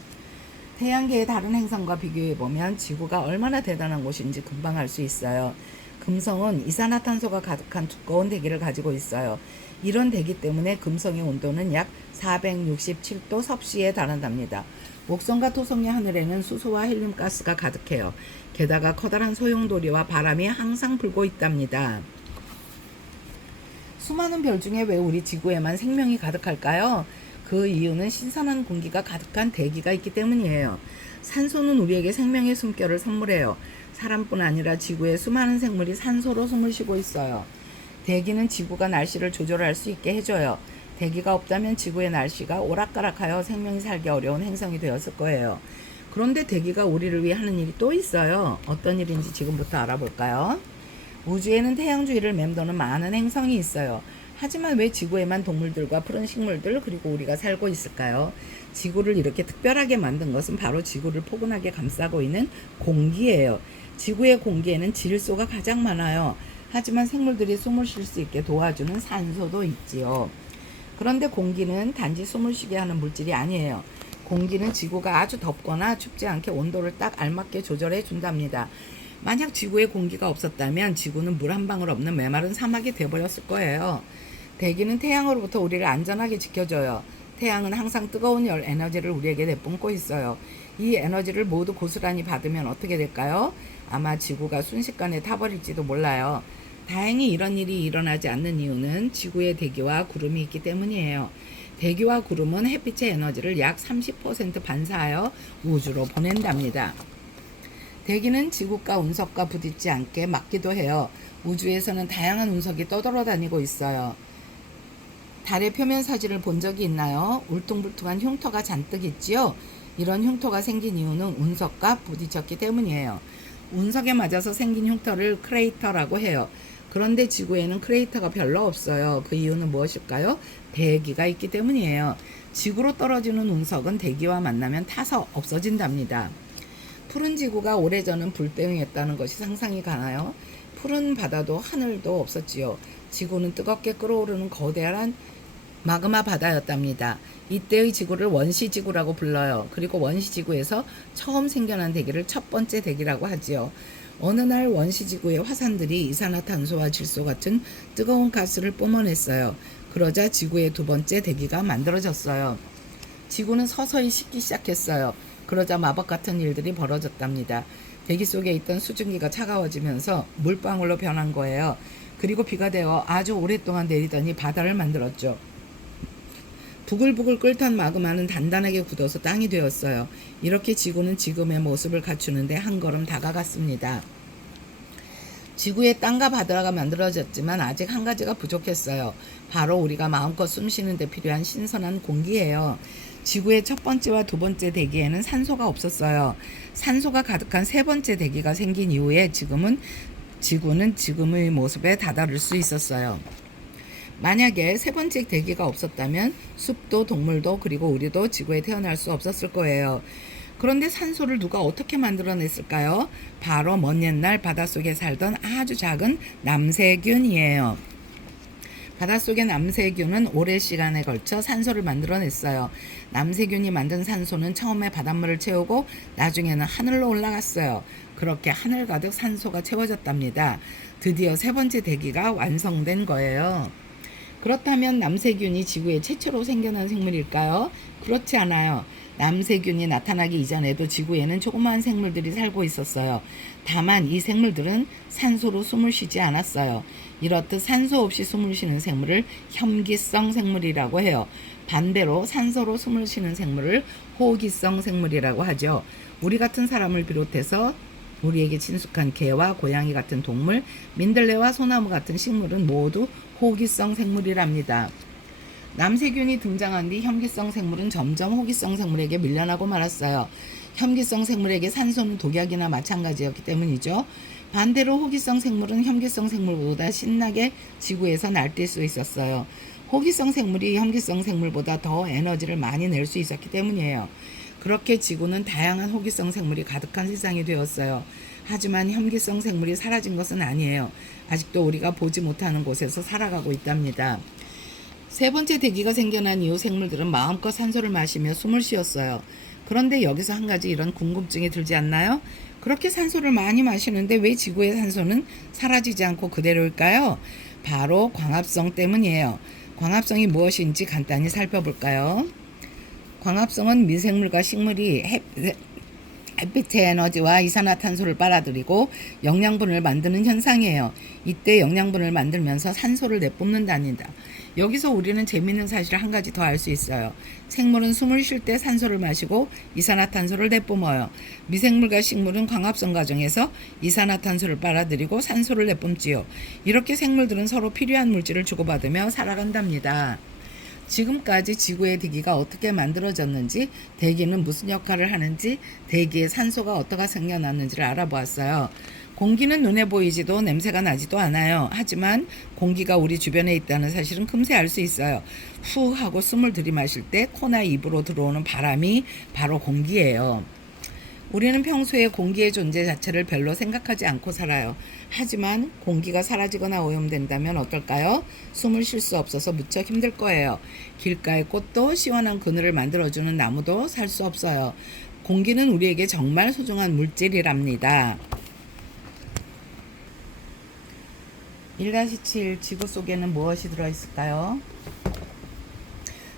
태양계의 다른 행성과 비교해보면 지구가 얼마나 대단한 곳인지 금방 알 수 있어요. 금성은 이산화탄소가 가득한 두꺼운 대기를 가지고 있어요. 이런 대기 때문에 금성의 온도는 약 467도 섭씨에 달한답니다. 목성과 토성의 하늘에는 수소와 헬륨가스가 가득해요. 게다가 커다란 소용돌이와 바람이 항상 불고 있답니다. 수많은 별 중에 왜 우리 지구에만 생명이 가득할까요? 그 이유는 신선한 공기가 가득한 대기가 있기 때문이에요. 산소는 우리에게 생명의 숨결을 선물해요. 사람뿐 아니라 지구의 수많은 생물이 산소로 숨을 쉬고 있어요. 대기는 지구가 날씨를 조절할 수 있게 해줘요. 대기가 없다면 지구의 날씨가 오락가락하여 생명이 살기 어려운 행성이 되었을 거예요. 그런데 대기가 우리를 위해 하는 일이 또 있어요. 어떤 일인지 지금부터 알아볼까요? 우주에는 태양 주위를 맴도는 많은 행성이 있어요. 하지만 왜 지구에만 동물들과 푸른 식물들 그리고 우리가 살고 있을까요? 지구를 이렇게 특별하게 만든 것은 바로 지구를 포근하게 감싸고 있는 공기예요. 지구의 공기에는 질소가 가장 많아요. 하지만 생물들이 숨을 쉴 수 있게 도와주는 산소도 있지요. 그런데 공기는 단지 숨을 쉬게 하는 물질이 아니에요. 공기는 지구가 아주 덥거나 춥지 않게 온도를 딱 알맞게 조절해 준답니다. 만약 지구에 공기가 없었다면 지구는 물 한 방울 없는 메마른 사막이 되어버렸을 거예요. 대기는 태양으로부터 우리를 안전하게 지켜줘요. 태양은 항상 뜨거운 열 에너지를 우리에게 내뿜고 있어요. 이 에너지를 모두 고스란히 받으면 어떻게 될까요? 아마 지구가 순식간에 타버릴지도 몰라요. 다행히 이런 일이 일어나지 않는 이유는 지구의 대기와 구름이 있기 때문이에요. 대기와 구름은 햇빛의 에너지를 약 30% 반사하여 우주로 보낸답니다. 대기는 지구가 운석과 부딪지 않게 막기도 해요. 우주에서는 다양한 운석이 떠돌아다니고 있어요. 달의 표면 사진을 본 적이 있나요? 울퉁불퉁한 흉터가 잔뜩 있지요? 이런 흉터가 생긴 이유는 운석과 부딪혔기 때문이에요. 운석에 맞아서 생긴 흉터를 크레이터라고 해요. 그런데 지구에는 크레이터가 별로 없어요. 그 이유는 무엇일까요? 대기가 있기 때문이에요. 지구로 떨어지는 운석은 대기와 만나면 타서 없어진답니다. 푸른 지구가 오래전은 불덩이였다는 것이 상상이 가나요? 푸른 바다도 하늘도 없었지요. 지구는 뜨겁게 끓어오르는 거대한 마그마 바다였답니다. 이때의 지구를 원시지구라고 불러요. 그리고 원시지구에서 처음 생겨난 대기를 첫 번째 대기라고 하지요. 어느 날 원시지구의 화산들이 이산화탄소와 질소 같은 뜨거운 가스를 뿜어냈어요. 그러자 지구의 두 번째 대기가 만들어졌어요. 지구는 서서히 식기 시작했어요. 그러자 마법 같은 일들이 벌어졌답니다. 대기 속에 있던 수증기가 차가워지면서 물방울로 변한 거예요. 그리고 비가 되어 아주 오랫동안 내리더니 바다를 만들었죠. 부글부글 끓던 마그마는 단단하게 굳어서 땅이 되었어요. 이렇게 지구는 지금의 모습을 갖추는데 한 걸음 다가갔습니다. 지구에 땅과 바다가 만들어졌지만 아직 한 가지가 부족했어요. 바로 우리가 마음껏 숨쉬는 데 필요한 신선한 공기예요. 지구의 첫 번째와 두 번째 대기에는 산소가 없었어요. 산소가 가득한 세 번째 대기가 생긴 이후에 지구는 지금의 모습에 다다를 수 있었어요. 만약에 세 번째 대기가 없었다면 숲도 동물도 그리고 우리도 지구에 태어날 수 없었을 거예요. 그런데 산소를 누가 어떻게 만들어냈을까요? 바로 먼 옛날 바닷속에 살던 아주 작은 남세균이에요. 바닷속의 남세균은 오랜 시간에 걸쳐 산소를 만들어냈어요. 남세균이 만든 산소는 처음에 바닷물을 채우고 나중에는 하늘로 올라갔어요. 그렇게 하늘 가득 산소가 채워졌답니다. 드디어 세 번째 대기가 완성된 거예요. 그렇다면 남세균이 지구에 최초로 생겨난 생물일까요? 그렇지 않아요. 남세균이 나타나기 이전에도 지구에는 조그마한 생물들이 살고 있었어요. 다만 이 생물들은 산소로 숨을 쉬지 않았어요. 이렇듯 산소 없이 숨을 쉬는 생물을 혐기성 생물이라고 해요. 반대로 산소로 숨을 쉬는 생물을 호기성 생물이라고 하죠. 우리 같은 사람을 비롯해서 우리에게 친숙한 개와 고양이 같은 동물, 민들레와 소나무 같은 식물은 모두 호기성 생물이랍니다. 남세균이 등장한 뒤 혐기성 생물은 점점 호기성 생물에게 밀려나고 말았어요. 혐기성 생물에게 산소는 독약이나 마찬가지였기 때문이죠. 반대로 호기성 생물은 혐기성 생물보다 신나게 지구에서 날뛸 수 있었어요. 호기성 생물이 혐기성 생물보다 더 에너지를 많이 낼 수 있었기 때문이에요. 그렇게 지구는 다양한 호기성 생물이 가득한 세상이 되었어요. 하지만 혐기성 생물이 사라진 것은 아니에요. 아직도 우리가 보지 못하는 곳에서 살아가고 있답니다. 세 번째 대기가 생겨난 이후 생물들은 마음껏 산소를 마시며 숨을 쉬었어요. 그런데 여기서 한 가지 이런 궁금증이 들지 않나요? 그렇게 산소를 많이 마시는데 왜 지구의 산소는 사라지지 않고 그대로일까요? 바로 광합성 때문이에요. 광합성이 무엇인지 간단히 살펴볼까요? 광합성은 미생물과 식물이 햇빛의 에너지와 이산화탄소를 빨아들이고 영양분을 만드는 현상이에요. 이때 영양분을 만들면서 산소를 내뿜는답니다. 여기서 우리는 재미있는 사실을 한 가지 더 알 수 있어요. 생물은 숨을 쉴 때 산소를 마시고 이산화탄소를 내뿜어요. 미생물과 식물은 광합성 과정에서 이산화탄소를 빨아들이고 산소를 내뿜지요. 이렇게 생물들은 서로 필요한 물질을 주고받으며 살아간답니다. 지금까지 지구의 대기가 어떻게 만들어졌는지, 대기는 무슨 역할을 하는지, 대기에 산소가 어떻게 생겨났는지를 알아보았어요. 공기는 눈에 보이지도 냄새가 나지도 않아요. 하지만 공기가 우리 주변에 있다는 사실은 금세 알 수 있어요. 후 하고 숨을 들이마실 때 코나 입으로 들어오는 바람이 바로 공기예요. 우리는 평소에 공기의 존재 자체를 별로 생각하지 않고 살아요. 하지만 공기가 사라지거나 오염된다면 어떨까요? 숨을 쉴 수 없어서 무척 힘들 거예요. 길가의 꽃도 시원한 그늘을 만들어주는 나무도 살 수 없어요. 공기는 우리에게 정말 소중한 물질이랍니다. 1-7 지구 속에는 무엇이 들어있을까요?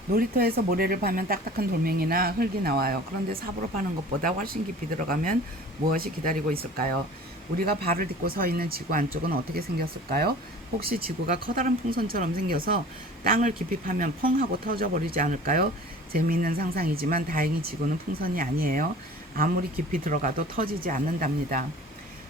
놀이터에서 모래를 파면 딱딱한 돌멩이나 흙이 나와요. 그런데 삽으로 파는 것보다 훨씬 깊이 들어가면 무엇이 기다리고 있을까요? 우리가 발을 딛고 서 있는 지구 안쪽은 어떻게 생겼을까요? 혹시 지구가 커다란 풍선처럼 생겨서 땅을 깊이 파면 펑 하고 터져버리지 않을까요? 재미있는 상상이지만 다행히 지구는 풍선이 아니에요. 아무리 깊이 들어가도 터지지 않는답니다.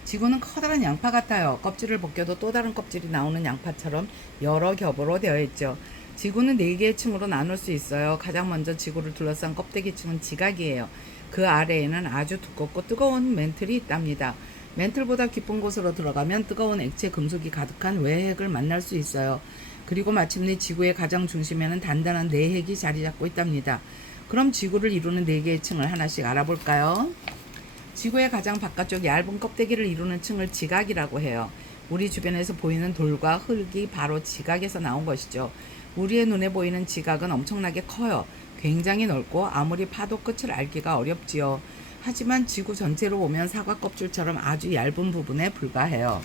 지구는 커다란 양파 같아요. 껍질을 벗겨도 또 다른 껍질이 나오는 양파처럼 여러 겹으로 되어 있죠. 지구는 4개의 층으로 나눌 수 있어요. 가장 먼저 지구를 둘러싼 껍데기 층은 지각이에요. 그 아래에는 아주 두껍고 뜨거운 멘틀이 있답니다. 멘틀보다 깊은 곳으로 들어가면 뜨거운 액체 금속이 가득한 외핵을 만날 수 있어요. 그리고 마침내 지구의 가장 중심에는 단단한 내핵이 자리 잡고 있답니다. 그럼 지구를 이루는 4개의 층을 하나씩 알아볼까요? 지구의 가장 바깥쪽 얇은 껍데기를 이루는 층을 지각이라고 해요. 우리 주변에서 보이는 돌과 흙이 바로 지각에서 나온 것이죠. 우리의 눈에 보이는 지각은 엄청나게 커요. 굉장히 넓고 아무리 파도 끝을 알기가 어렵지요. 하지만 지구 전체로 보면 사과 껍질처럼 아주 얇은 부분에 불과해요.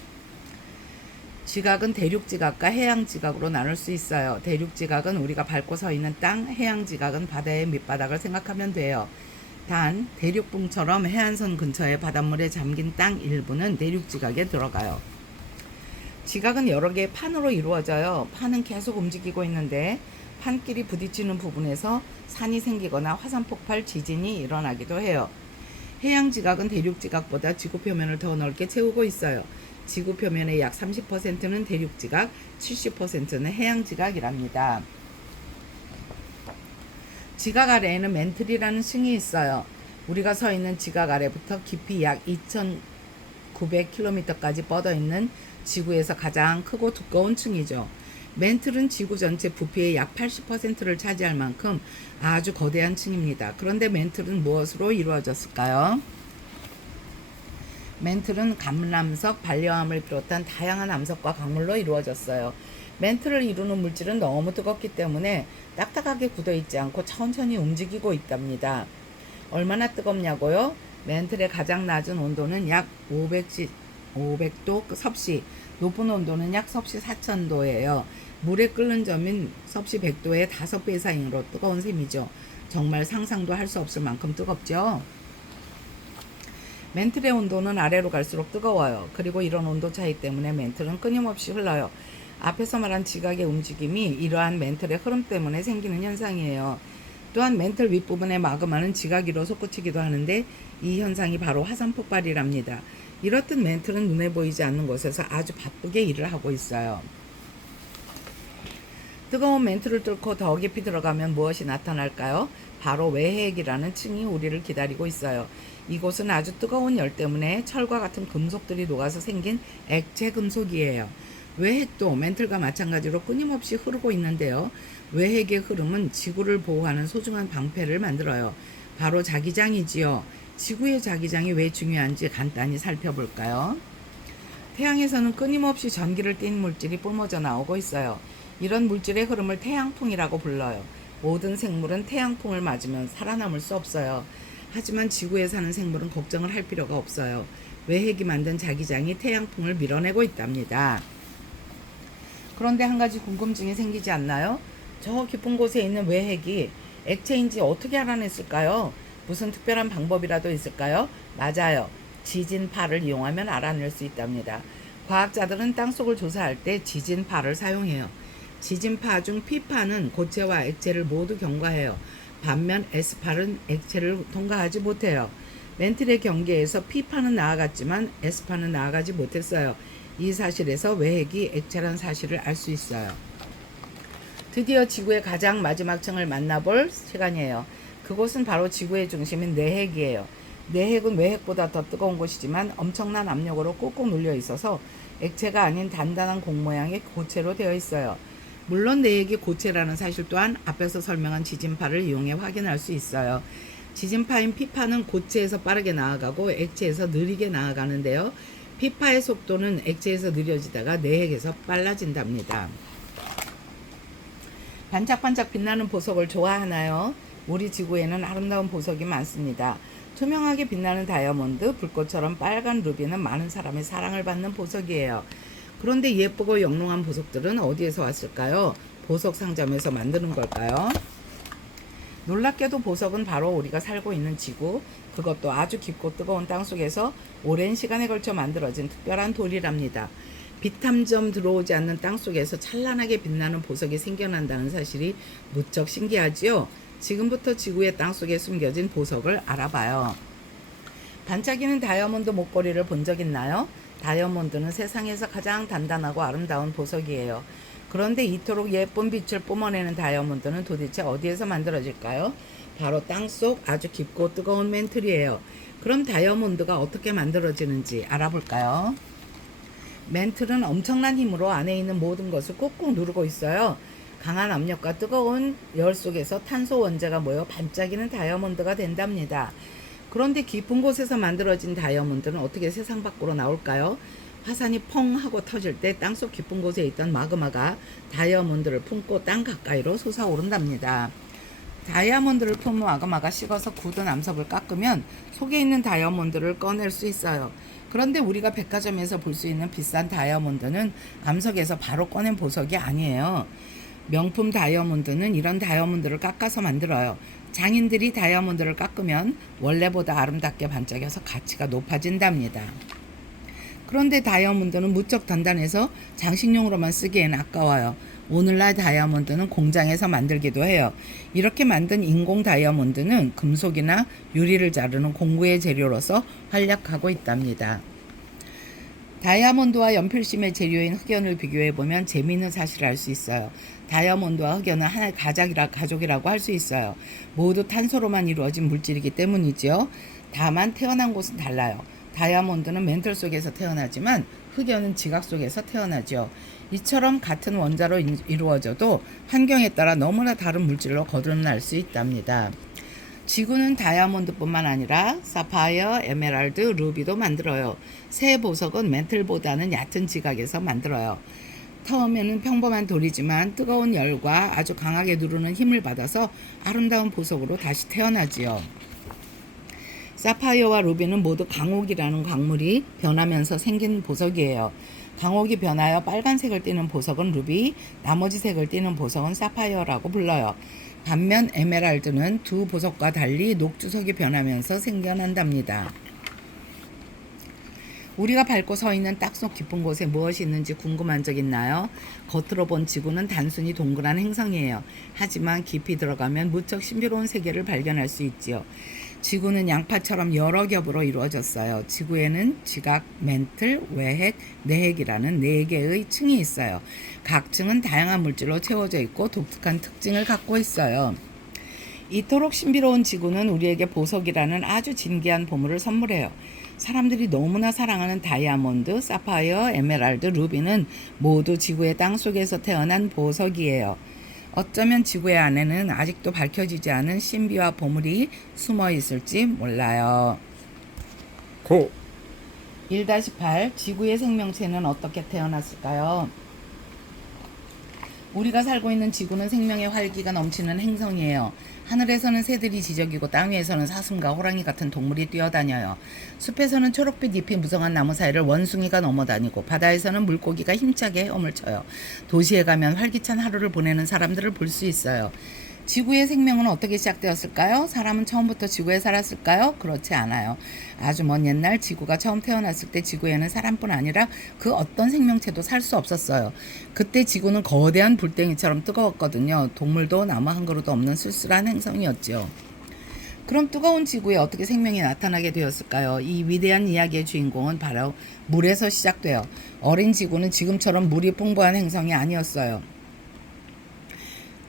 지각은 대륙 지각과 해양 지각으로 나눌 수 있어요. 대륙 지각은 우리가 밟고 서 있는 땅, 해양 지각은 바다의 밑바닥을 생각하면 돼요. 단 대륙붕처럼 해안선 근처의 바닷물에 잠긴 땅 일부는 대륙 지각에 들어가요. 지각은 여러 개의 판으로 이루어져요. 판은 계속 움직이고 있는데 판끼리 부딪히는 부분에서 산이 생기거나 화산 폭발 지진이 일어나기도 해요. 해양 지각은 대륙 지각보다 지구 표면을 더 넓게 채우고 있어요. 지구 표면의 약 30%는 대륙 지각, 70%는 해양 지각이랍니다. 지각 아래에는 멘틀이라는 층이 있어요. 우리가 서 있는 지각 아래부터 깊이 약 2,900km까지 뻗어 있는 지구에서 가장 크고 두꺼운 층이죠. 멘틀은 지구 전체 부피의 약 80%를 차지할 만큼 아주 거대한 층입니다. 그런데 멘틀은 무엇으로 이루어졌을까요? 멘틀은 감람석, 반려암을 비롯한 다양한 암석과 광물로 이루어졌어요. 멘틀을 이루는 물질은 너무 뜨겁기 때문에 딱딱하게 굳어 있지 않고 천천히 움직이고 있답니다. 얼마나 뜨겁냐고요? 멘틀의 가장 낮은 온도는 약 500도 섭씨, 높은 온도는 약 섭씨 4000도예요. 물에 끓는 점인 섭씨 100도의 5배 이상으로 뜨거운 셈이죠. 정말 상상도 할 수 없을 만큼 뜨겁죠. 멘틀의 온도는 아래로 갈수록 뜨거워요. 그리고 이런 온도 차이 때문에 멘틀은 끊임없이 흘러요. 앞에서 말한 지각의 움직임이 이러한 멘틀의 흐름 때문에 생기는 현상이에요. 또한 멘틀 윗부분의 마그마는 지각이로 솟구치기도 하는데 이 현상이 바로 화산 폭발이랍니다. 이렇듯 멘틀은 눈에 보이지 않는 곳에서 아주 바쁘게 일을 하고 있어요. 뜨거운 멘틀을 뚫고 더 깊이 들어가면 무엇이 나타날까요? 바로 외핵이라는 층이 우리를 기다리고 있어요. 이곳은 아주 뜨거운 열 때문에 철과 같은 금속들이 녹아서 생긴 액체 금속이에요. 외핵도 멘틀과 마찬가지로 끊임없이 흐르고 있는데요. 외핵의 흐름은 지구를 보호하는 소중한 방패를 만들어요. 바로 자기장이지요. 지구의 자기장이 왜 중요한지 간단히 살펴볼까요? 태양에서는 끊임없이 전기를 띤 물질이 뿜어져 나오고 있어요. 이런 물질의 흐름을 태양풍이라고 불러요. 모든 생물은 태양풍을 맞으면 살아남을 수 없어요. 하지만 지구에 사는 생물은 걱정을 할 필요가 없어요. 외핵이 만든 자기장이 태양풍을 밀어내고 있답니다. 그런데 한 가지 궁금증이 생기지 않나요? 저 깊은 곳에 있는 외핵이 액체인지 어떻게 알아냈을까요? 무슨 특별한 방법이라도 있을까요? 맞아요. 지진파를 이용하면 알아낼 수 있답니다. 과학자들은 땅속을 조사할 때 지진파를 사용해요. 지진파 중 P파는 고체와 액체를 모두 경과해요. 반면 S파는 액체를 통과하지 못해요. 멘틀의 경계에서 P파는 나아갔지만 S파는 나아가지 못했어요. 이 사실에서 외핵이 액체란 사실을 알 수 있어요. 드디어 지구의 가장 마지막 층을 만나볼 시간이에요. 그곳은 바로 지구의 중심인 내핵이에요. 내핵은 외핵보다 더 뜨거운 곳이지만 엄청난 압력으로 꾹꾹 눌려 있어서 액체가 아닌 단단한 공 모양의 고체로 되어 있어요. 물론 내핵이 고체라는 사실 또한 앞에서 설명한 지진파를 이용해 확인할 수 있어요. 지진파인 P파는 고체에서 빠르게 나아가고 액체에서 느리게 나아가는데요. P파의 속도는 액체에서 느려지다가 내핵에서 빨라진답니다. 반짝반짝 빛나는 보석을 좋아하나요? 우리 지구에는 아름다운 보석이 많습니다. 투명하게 빛나는 다이아몬드, 불꽃처럼 빨간 루비는 많은 사람의 사랑을 받는 보석이에요. 그런데 예쁘고 영롱한 보석들은 어디에서 왔을까요? 보석 상점에서 만드는 걸까요? 놀랍게도 보석은 바로 우리가 살고 있는 지구, 그것도 아주 깊고 뜨거운 땅속에서 오랜 시간에 걸쳐 만들어진 특별한 돌이랍니다. 빛 한 점 들어오지 않는 땅속에서 찬란하게 빛나는 보석이 생겨난다는 사실이 무척 신기하지요? 지금부터 지구의 땅속에 숨겨진 보석을 알아봐요. 반짝이는 다이아몬드 목걸이를 본 적 있나요? 다이아몬드는 세상에서 가장 단단하고 아름다운 보석이에요. 그런데 이토록 예쁜 빛을 뿜어내는 다이아몬드는 도대체 어디에서 만들어질까요? 바로 땅속 아주 깊고 뜨거운 멘틀이에요. 그럼 다이아몬드가 어떻게 만들어지는지 알아볼까요? 멘틀은 엄청난 힘으로 안에 있는 모든 것을 꾹꾹 누르고 있어요. 강한 압력과 뜨거운 열 속에서 탄소 원자가 모여 반짝이는 다이아몬드가 된답니다. 그런데 깊은 곳에서 만들어진 다이아몬드는 어떻게 세상 밖으로 나올까요? 화산이 펑 하고 터질 때 땅속 깊은 곳에 있던 마그마가 다이아몬드를 품고 땅 가까이로 솟아오른답니다. 다이아몬드를 품은 마그마가 식어서 굳은 암석을 깎으면 속에 있는 다이아몬드를 꺼낼 수 있어요. 그런데 우리가 백화점에서 볼 수 있는 비싼 다이아몬드는 암석에서 바로 꺼낸 보석이 아니에요. 명품 다이아몬드는 이런 다이아몬드를 깎아서 만들어요. 장인들이 다이아몬드를 깎으면 원래보다 아름답게 반짝여서 가치가 높아진답니다. 그런데 다이아몬드는 무척 단단해서 장식용으로만 쓰기엔 아까워요. 오늘날 다이아몬드는 공장에서 만들기도 해요. 이렇게 만든 인공 다이아몬드는 금속이나 유리를 자르는 공구의 재료로서 활약하고 있답니다. 다이아몬드와 연필심의 재료인 흑연을 비교해보면 재미있는 사실을 알 수 있어요. 다이아몬드와 흑연은 하나의 가족이라고 할 수 있어요. 모두 탄소로만 이루어진 물질이기 때문이죠. 다만 태어난 곳은 달라요. 다이아몬드는 멘틀 속에서 태어나지만 흑연은 지각 속에서 태어나죠. 이처럼 같은 원자로 이루어져도 환경에 따라 너무나 다른 물질로 거듭날 수 있답니다. 지구는 다이아몬드뿐만 아니라 사파이어, 에메랄드, 루비도 만들어요. 새 보석은 멘틀보다는 얕은 지각에서 만들어요. 처음에는 평범한 돌이지만 뜨거운 열과 아주 강하게 누르는 힘을 받아서 아름다운 보석으로 다시 태어나지요. 사파이어와 루비는 모두 강옥이라는 광물이 변하면서 생긴 보석이에요. 강옥이 변하여 빨간색을 띠는 보석은 루비, 나머지 색을 띠는 보석은 사파이어라고 불러요. 반면 에메랄드는 두 보석과 달리 녹주석이 변하면서 생겨난답니다. 우리가 밟고 서 있는 땅속 깊은 곳에 무엇이 있는지 궁금한 적 있나요? 겉으로 본 지구는 단순히 동그란 행성이에요. 하지만 깊이 들어가면 무척 신비로운 세계를 발견할 수 있지요. 지구는 양파처럼 여러 겹으로 이루어졌어요. 지구에는 지각, 멘틀, 외핵, 내핵이라는 4개의 층이 있어요. 각 층은 다양한 물질로 채워져 있고 독특한 특징을 갖고 있어요. 이토록 신비로운 지구는 우리에게 보석이라는 아주 진귀한 보물을 선물해요. 사람들이 너무나 사랑하는 다이아몬드, 사파이어, 에메랄드, 루비는 모두 지구의 땅속에서 태어난 보석이에요. 어쩌면 지구의 안에는 아직도 밝혀지지 않은 신비와 보물이 숨어 있을지 몰라요. 1-8 지구의 생명체는 어떻게 태어났을까요? 우리가 살고 있는 지구는 생명의 활기가 넘치는 행성이에요. 하늘에서는 새들이 지저귀고 땅 위에서는 사슴과 호랑이 같은 동물이 뛰어다녀요. 숲에서는 초록빛 잎이 무성한 나무 사이를 원숭이가 넘어다니고 바다에서는 물고기가 힘차게 헤엄을 쳐요. 도시에 가면 활기찬 하루를 보내는 사람들을 볼 수 있어요. 지구의 생명은 어떻게 시작되었을까요? 사람은 처음부터 지구에 살았을까요? 그렇지 않아요. 아주 먼 옛날 지구가 처음 태어났을 때 지구에는 사람뿐 아니라 그 어떤 생명체도 살 수 없었어요. 그때 지구는 거대한 불덩이처럼 뜨거웠거든요. 동물도 나무 한 그루도 없는 쓸쓸한 행성이었죠. 그럼 뜨거운 지구에 어떻게 생명이 나타나게 되었을까요? 이 위대한 이야기의 주인공은 바로 물에서 시작돼요. 어린 지구는 지금처럼 물이 풍부한 행성이 아니었어요.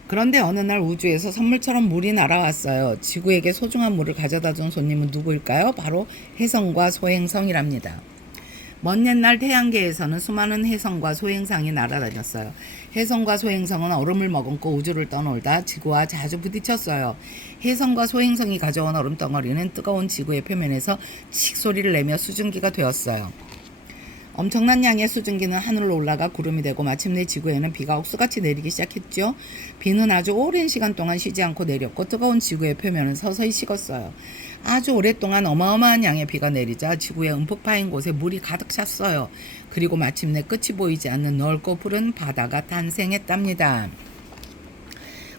그런데 어느 날 우주에서 선물처럼 물이 날아왔어요. 지구에게 소중한 물을 가져다 준 손님은 누구일까요? 바로 혜성과 소행성이랍니다. 먼 옛날 태양계에서는 수많은 혜성과 소행성이 날아다녔어요. 혜성과 소행성은 얼음을 머금고 우주를 떠놀다 지구와 자주 부딪혔어요. 혜성과 소행성이 가져온 얼음 덩어리는 뜨거운 지구의 표면에서 칙 소리를 내며 수증기가 되었어요. 엄청난 양의 수증기는 하늘로 올라가 구름이 되고 마침내 지구에는 비가 옥수같이 내리기 시작했죠. 비는 아주 오랜 시간 동안 쉬지 않고 내렸고 뜨거운 지구의 표면은 서서히 식었어요. 아주 오랫동안 어마어마한 양의 비가 내리자 지구의 움푹 파인 곳에 물이 가득 찼어요. 그리고 마침내 끝이 보이지 않는 넓고 푸른 바다가 탄생했답니다.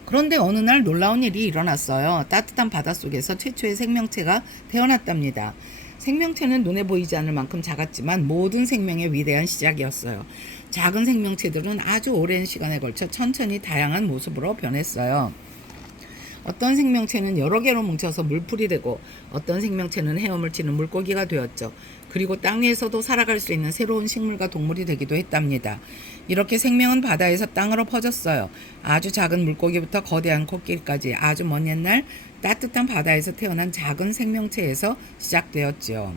그런데 어느 날 놀라운 일이 일어났어요. 따뜻한 바닷속에서 최초의 생명체가 태어났답니다. 생명체는 눈에 보이지 않을 만큼 작았지만 모든 생명의 위대한 시작이었어요. 작은 생명체들은 아주 오랜 시간에 걸쳐 천천히 다양한 모습으로 변했어요. 어떤 생명체는 여러 개로 뭉쳐서 물풀이 되고 어떤 생명체는 헤엄을 치는 물고기가 되었죠. 그리고 땅 위에서도 살아갈 수 있는 새로운 식물과 동물이 되기도 했답니다. 이렇게 생명은 바다에서 땅으로 퍼졌어요. 아주 작은 물고기부터 거대한 코끼리까지 아주 먼 옛날 따뜻한 바다에서 태어난 작은 생명체에서 시작되었죠.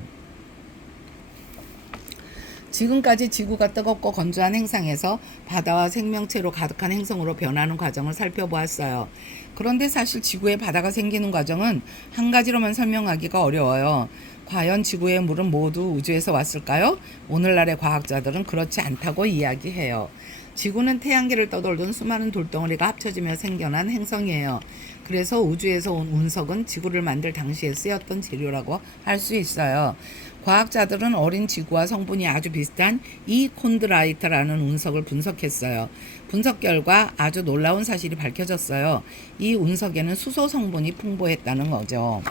지금까지 지구가 뜨겁고 건조한 행성에서 바다와 생명체로 가득한 행성으로 변하는 과정을 살펴보았어요. 그런데 사실 지구에 바다가 생기는 과정은 한 가지로만 설명하기가 어려워요. 과연 지구의 물은 모두 우주에서 왔을까요? 오늘날의 과학자들은 그렇지 않다고 이야기해요. 지구는 태양계를 떠돌던 수많은 돌덩어리가 합쳐지며 생겨난 행성이에요. 그래서 우주에서 온 운석은 지구를 만들 당시에 쓰였던 재료라고 할 수 있어요. 과학자들은 어린 지구와 성분이 아주 비슷한 이 콘드라이트라는 운석을 분석했어요. 분석 결과 아주 놀라운 사실이 밝혀졌어요. 이 운석에는 수소 성분이 풍부했다는 거죠.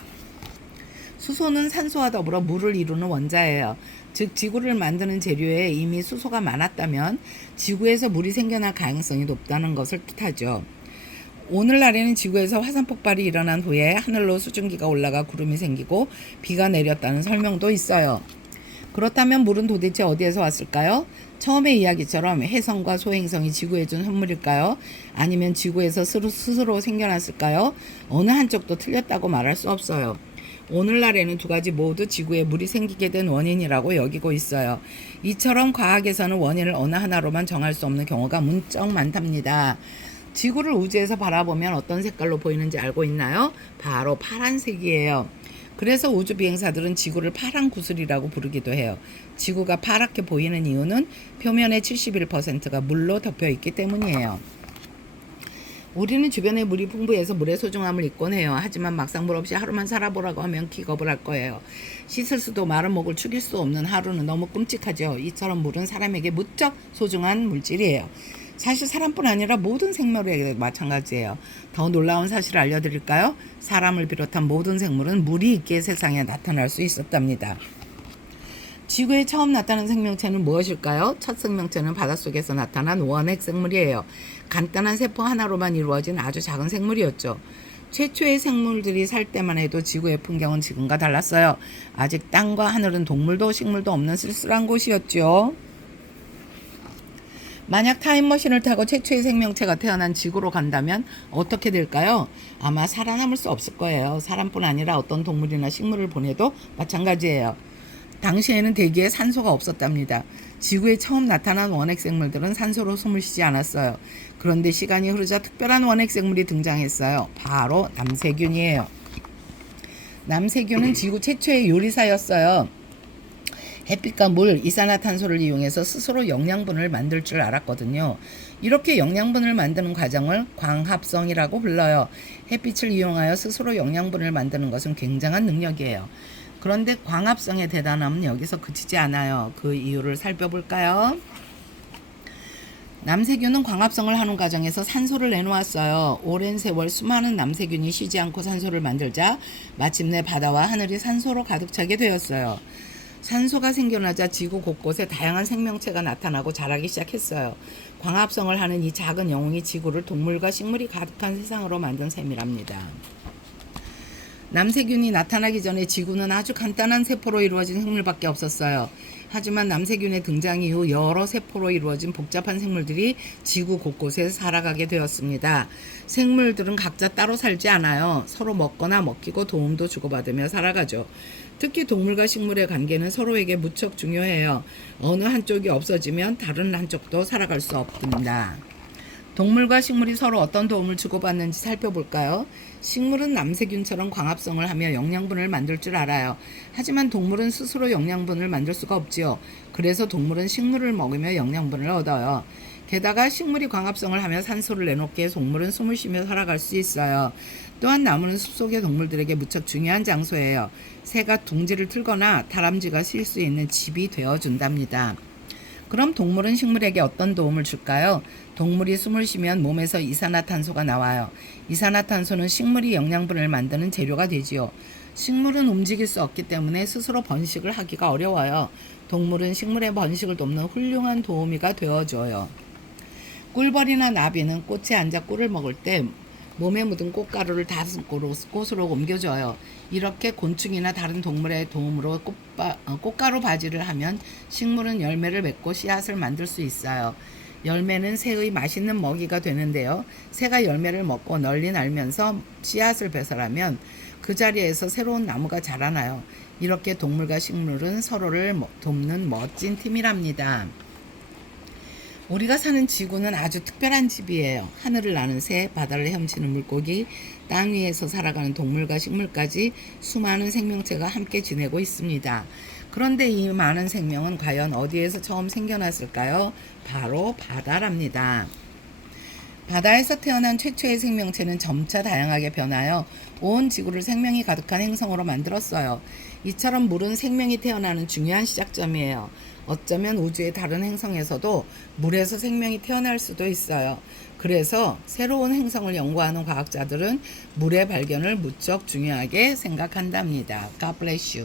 수소는 산소와 더불어 물을 이루는 원자예요. 즉 지구를 만드는 재료에 이미 수소가 많았다면 지구에서 물이 생겨날 가능성이 높다는 것을 뜻하죠. 오늘날에는 지구에서 화산 폭발이 일어난 후에 하늘로 수증기가 올라가 구름이 생기고 비가 내렸다는 설명도 있어요. 그렇다면 물은 도대체 어디에서 왔을까요? 처음의 이야기처럼 혜성과 소행성이 지구에 준 선물일까요? 아니면 지구에서 스스로 생겨났을까요? 어느 한쪽도 틀렸다고 말할 수 없어요. 오늘날에는 두 가지 모두 지구에 물이 생기게 된 원인이라고 여기고 있어요. 이처럼 과학에서는 원인을 어느 하나로만 정할 수 없는 경우가 문쩍 많답니다. 지구를 우주에서 바라보면 어떤 색깔로 보이는지 알고 있나요? 바로 파란색이에요. 그래서 우주 비행사들은 지구를 파란 구슬이라고 부르기도 해요. 지구가 파랗게 보이는 이유는 표면의 71%가 물로 덮여 있기 때문이에요. 우리는 주변에 물이 풍부해서 물의 소중함을 잊곤 해요. 하지만 막상 물 없이 하루만 살아보라고 하면 기겁을 할 거예요. 씻을 수도 마른 목을 축일 수 없는 하루는 너무 끔찍하죠. 이처럼 물은 사람에게 무척 소중한 물질이에요. 사실 사람뿐 아니라 모든 생물에게 마찬가지예요. 더 놀라운 사실을 알려드릴까요? 사람을 비롯한 모든 생물은 물이 있기에 세상에 나타날 수 있었답니다. 지구에 처음 나타난 생명체는 무엇일까요? 첫 생명체는 바닷속에서 나타난 원핵 생물이에요. 간단한 세포 하나로만 이루어진 아주 작은 생물이었죠. 최초의 생물들이 살 때만 해도 지구의 풍경은 지금과 달랐어요. 아직 땅과 하늘은 동물도 식물도 없는 쓸쓸한 곳이었죠. 만약 타임머신을 타고 최초의 생명체가 태어난 지구로 간다면 어떻게 될까요? 아마 살아남을 수 없을 거예요. 사람뿐 아니라 어떤 동물이나 식물을 보내도 마찬가지예요. 당시에는 대기에 산소가 없었답니다. 지구에 처음 나타난 원핵 생물들은 산소로 숨을 쉬지 않았어요. 그런데 시간이 흐르자 특별한 원핵 생물이 등장했어요. 바로 남세균이에요. 남세균은 지구 최초의 요리사였어요. 햇빛과 물, 이산화탄소를 이용해서 스스로 영양분을 만들 줄 알았거든요. 이렇게 영양분을 만드는 과정을 광합성이라고 불러요. 햇빛을 이용하여 스스로 영양분을 만드는 것은 굉장한 능력이에요. 그런데 광합성의 대단함은 여기서 그치지 않아요. 그 이유를 살펴볼까요? 남세균은 광합성을 하는 과정에서 산소를 내놓았어요. 오랜 세월 수많은 남세균이 쉬지 않고 산소를 만들자 마침내 바다와 하늘이 산소로 가득 차게 되었어요. 산소가 생겨나자 지구 곳곳에 다양한 생명체가 나타나고 자라기 시작했어요. 광합성을 하는 이 작은 영웅이 지구를 동물과 식물이 가득한 세상으로 만든 셈이랍니다. 남세균이 나타나기 전에 지구는 아주 간단한 세포로 이루어진 생물밖에 없었어요. 하지만 남세균의 등장 이후 여러 세포로 이루어진 복잡한 생물들이 지구 곳곳에 살아가게 되었습니다. 생물들은 각자 따로 살지 않아요. 서로 먹거나 먹히고 도움도 주고받으며 살아가죠. 특히 동물과 식물의 관계는 서로에게 무척 중요해요. 어느 한쪽이 없어지면 다른 한쪽도 살아갈 수 없습니다. 동물과 식물이 서로 어떤 도움을 주고받는지 살펴볼까요? 식물은 남세균처럼 광합성을 하며 영양분을 만들 줄 알아요. 하지만 동물은 스스로 영양분을 만들 수가 없지요. 그래서 동물은 식물을 먹으며 영양분을 얻어요. 게다가 식물이 광합성을 하며 산소를 내놓기에 동물은 숨을 쉬며 살아갈 수 있어요. 또한 나무는 숲속의 동물들에게 무척 중요한 장소예요. 새가 둥지를 틀거나 다람쥐가 쉴 수 있는 집이 되어준답니다. 그럼 동물은 식물에게 어떤 도움을 줄까요? 동물이 숨을 쉬면 몸에서 이산화탄소가 나와요. 이산화탄소는 식물이 영양분을 만드는 재료가 되지요. 식물은 움직일 수 없기 때문에 스스로 번식을 하기가 어려워요. 동물은 식물의 번식을 돕는 훌륭한 도우미가 되어줘요. 꿀벌이나 나비는 꽃에 앉아 꿀을 먹을 때 몸에 묻은 꽃가루를 다른 꽃으로 옮겨줘요. 이렇게 곤충이나 다른 동물의 도움으로 꽃가루 바지를 하면 식물은 열매를 맺고 씨앗을 만들 수 있어요. 열매는 새의 맛있는 먹이가 되는데요. 새가 열매를 먹고 널리 날면서 씨앗을 배설하면 그 자리에서 새로운 나무가 자라나요. 이렇게 동물과 식물은 서로를 돕는 멋진 팀이랍니다. 우리가 사는 지구는 아주 특별한 집이에요. 하늘을 나는 새, 바다를 헤엄치는 물고기, 땅 위에서 살아가는 동물과 식물까지 수많은 생명체가 함께 지내고 있습니다. 그런데 이 많은 생명은 과연 어디에서 처음 생겨났을까요? 바로 바다랍니다. 바다에서 태어난 최초의 생명체는 점차 다양하게 변하여 온 지구를 생명이 가득한 행성으로 만들었어요. 이처럼 물은 생명이 태어나는 중요한 시작점이에요. 어쩌면 우주의 다른 행성에서도 물에서 생명이 태어날 수도 있어요. 그래서 새로운 행성을 연구하는 과학자들은 물의 발견을 무척 중요하게 생각한답니다. God bless you.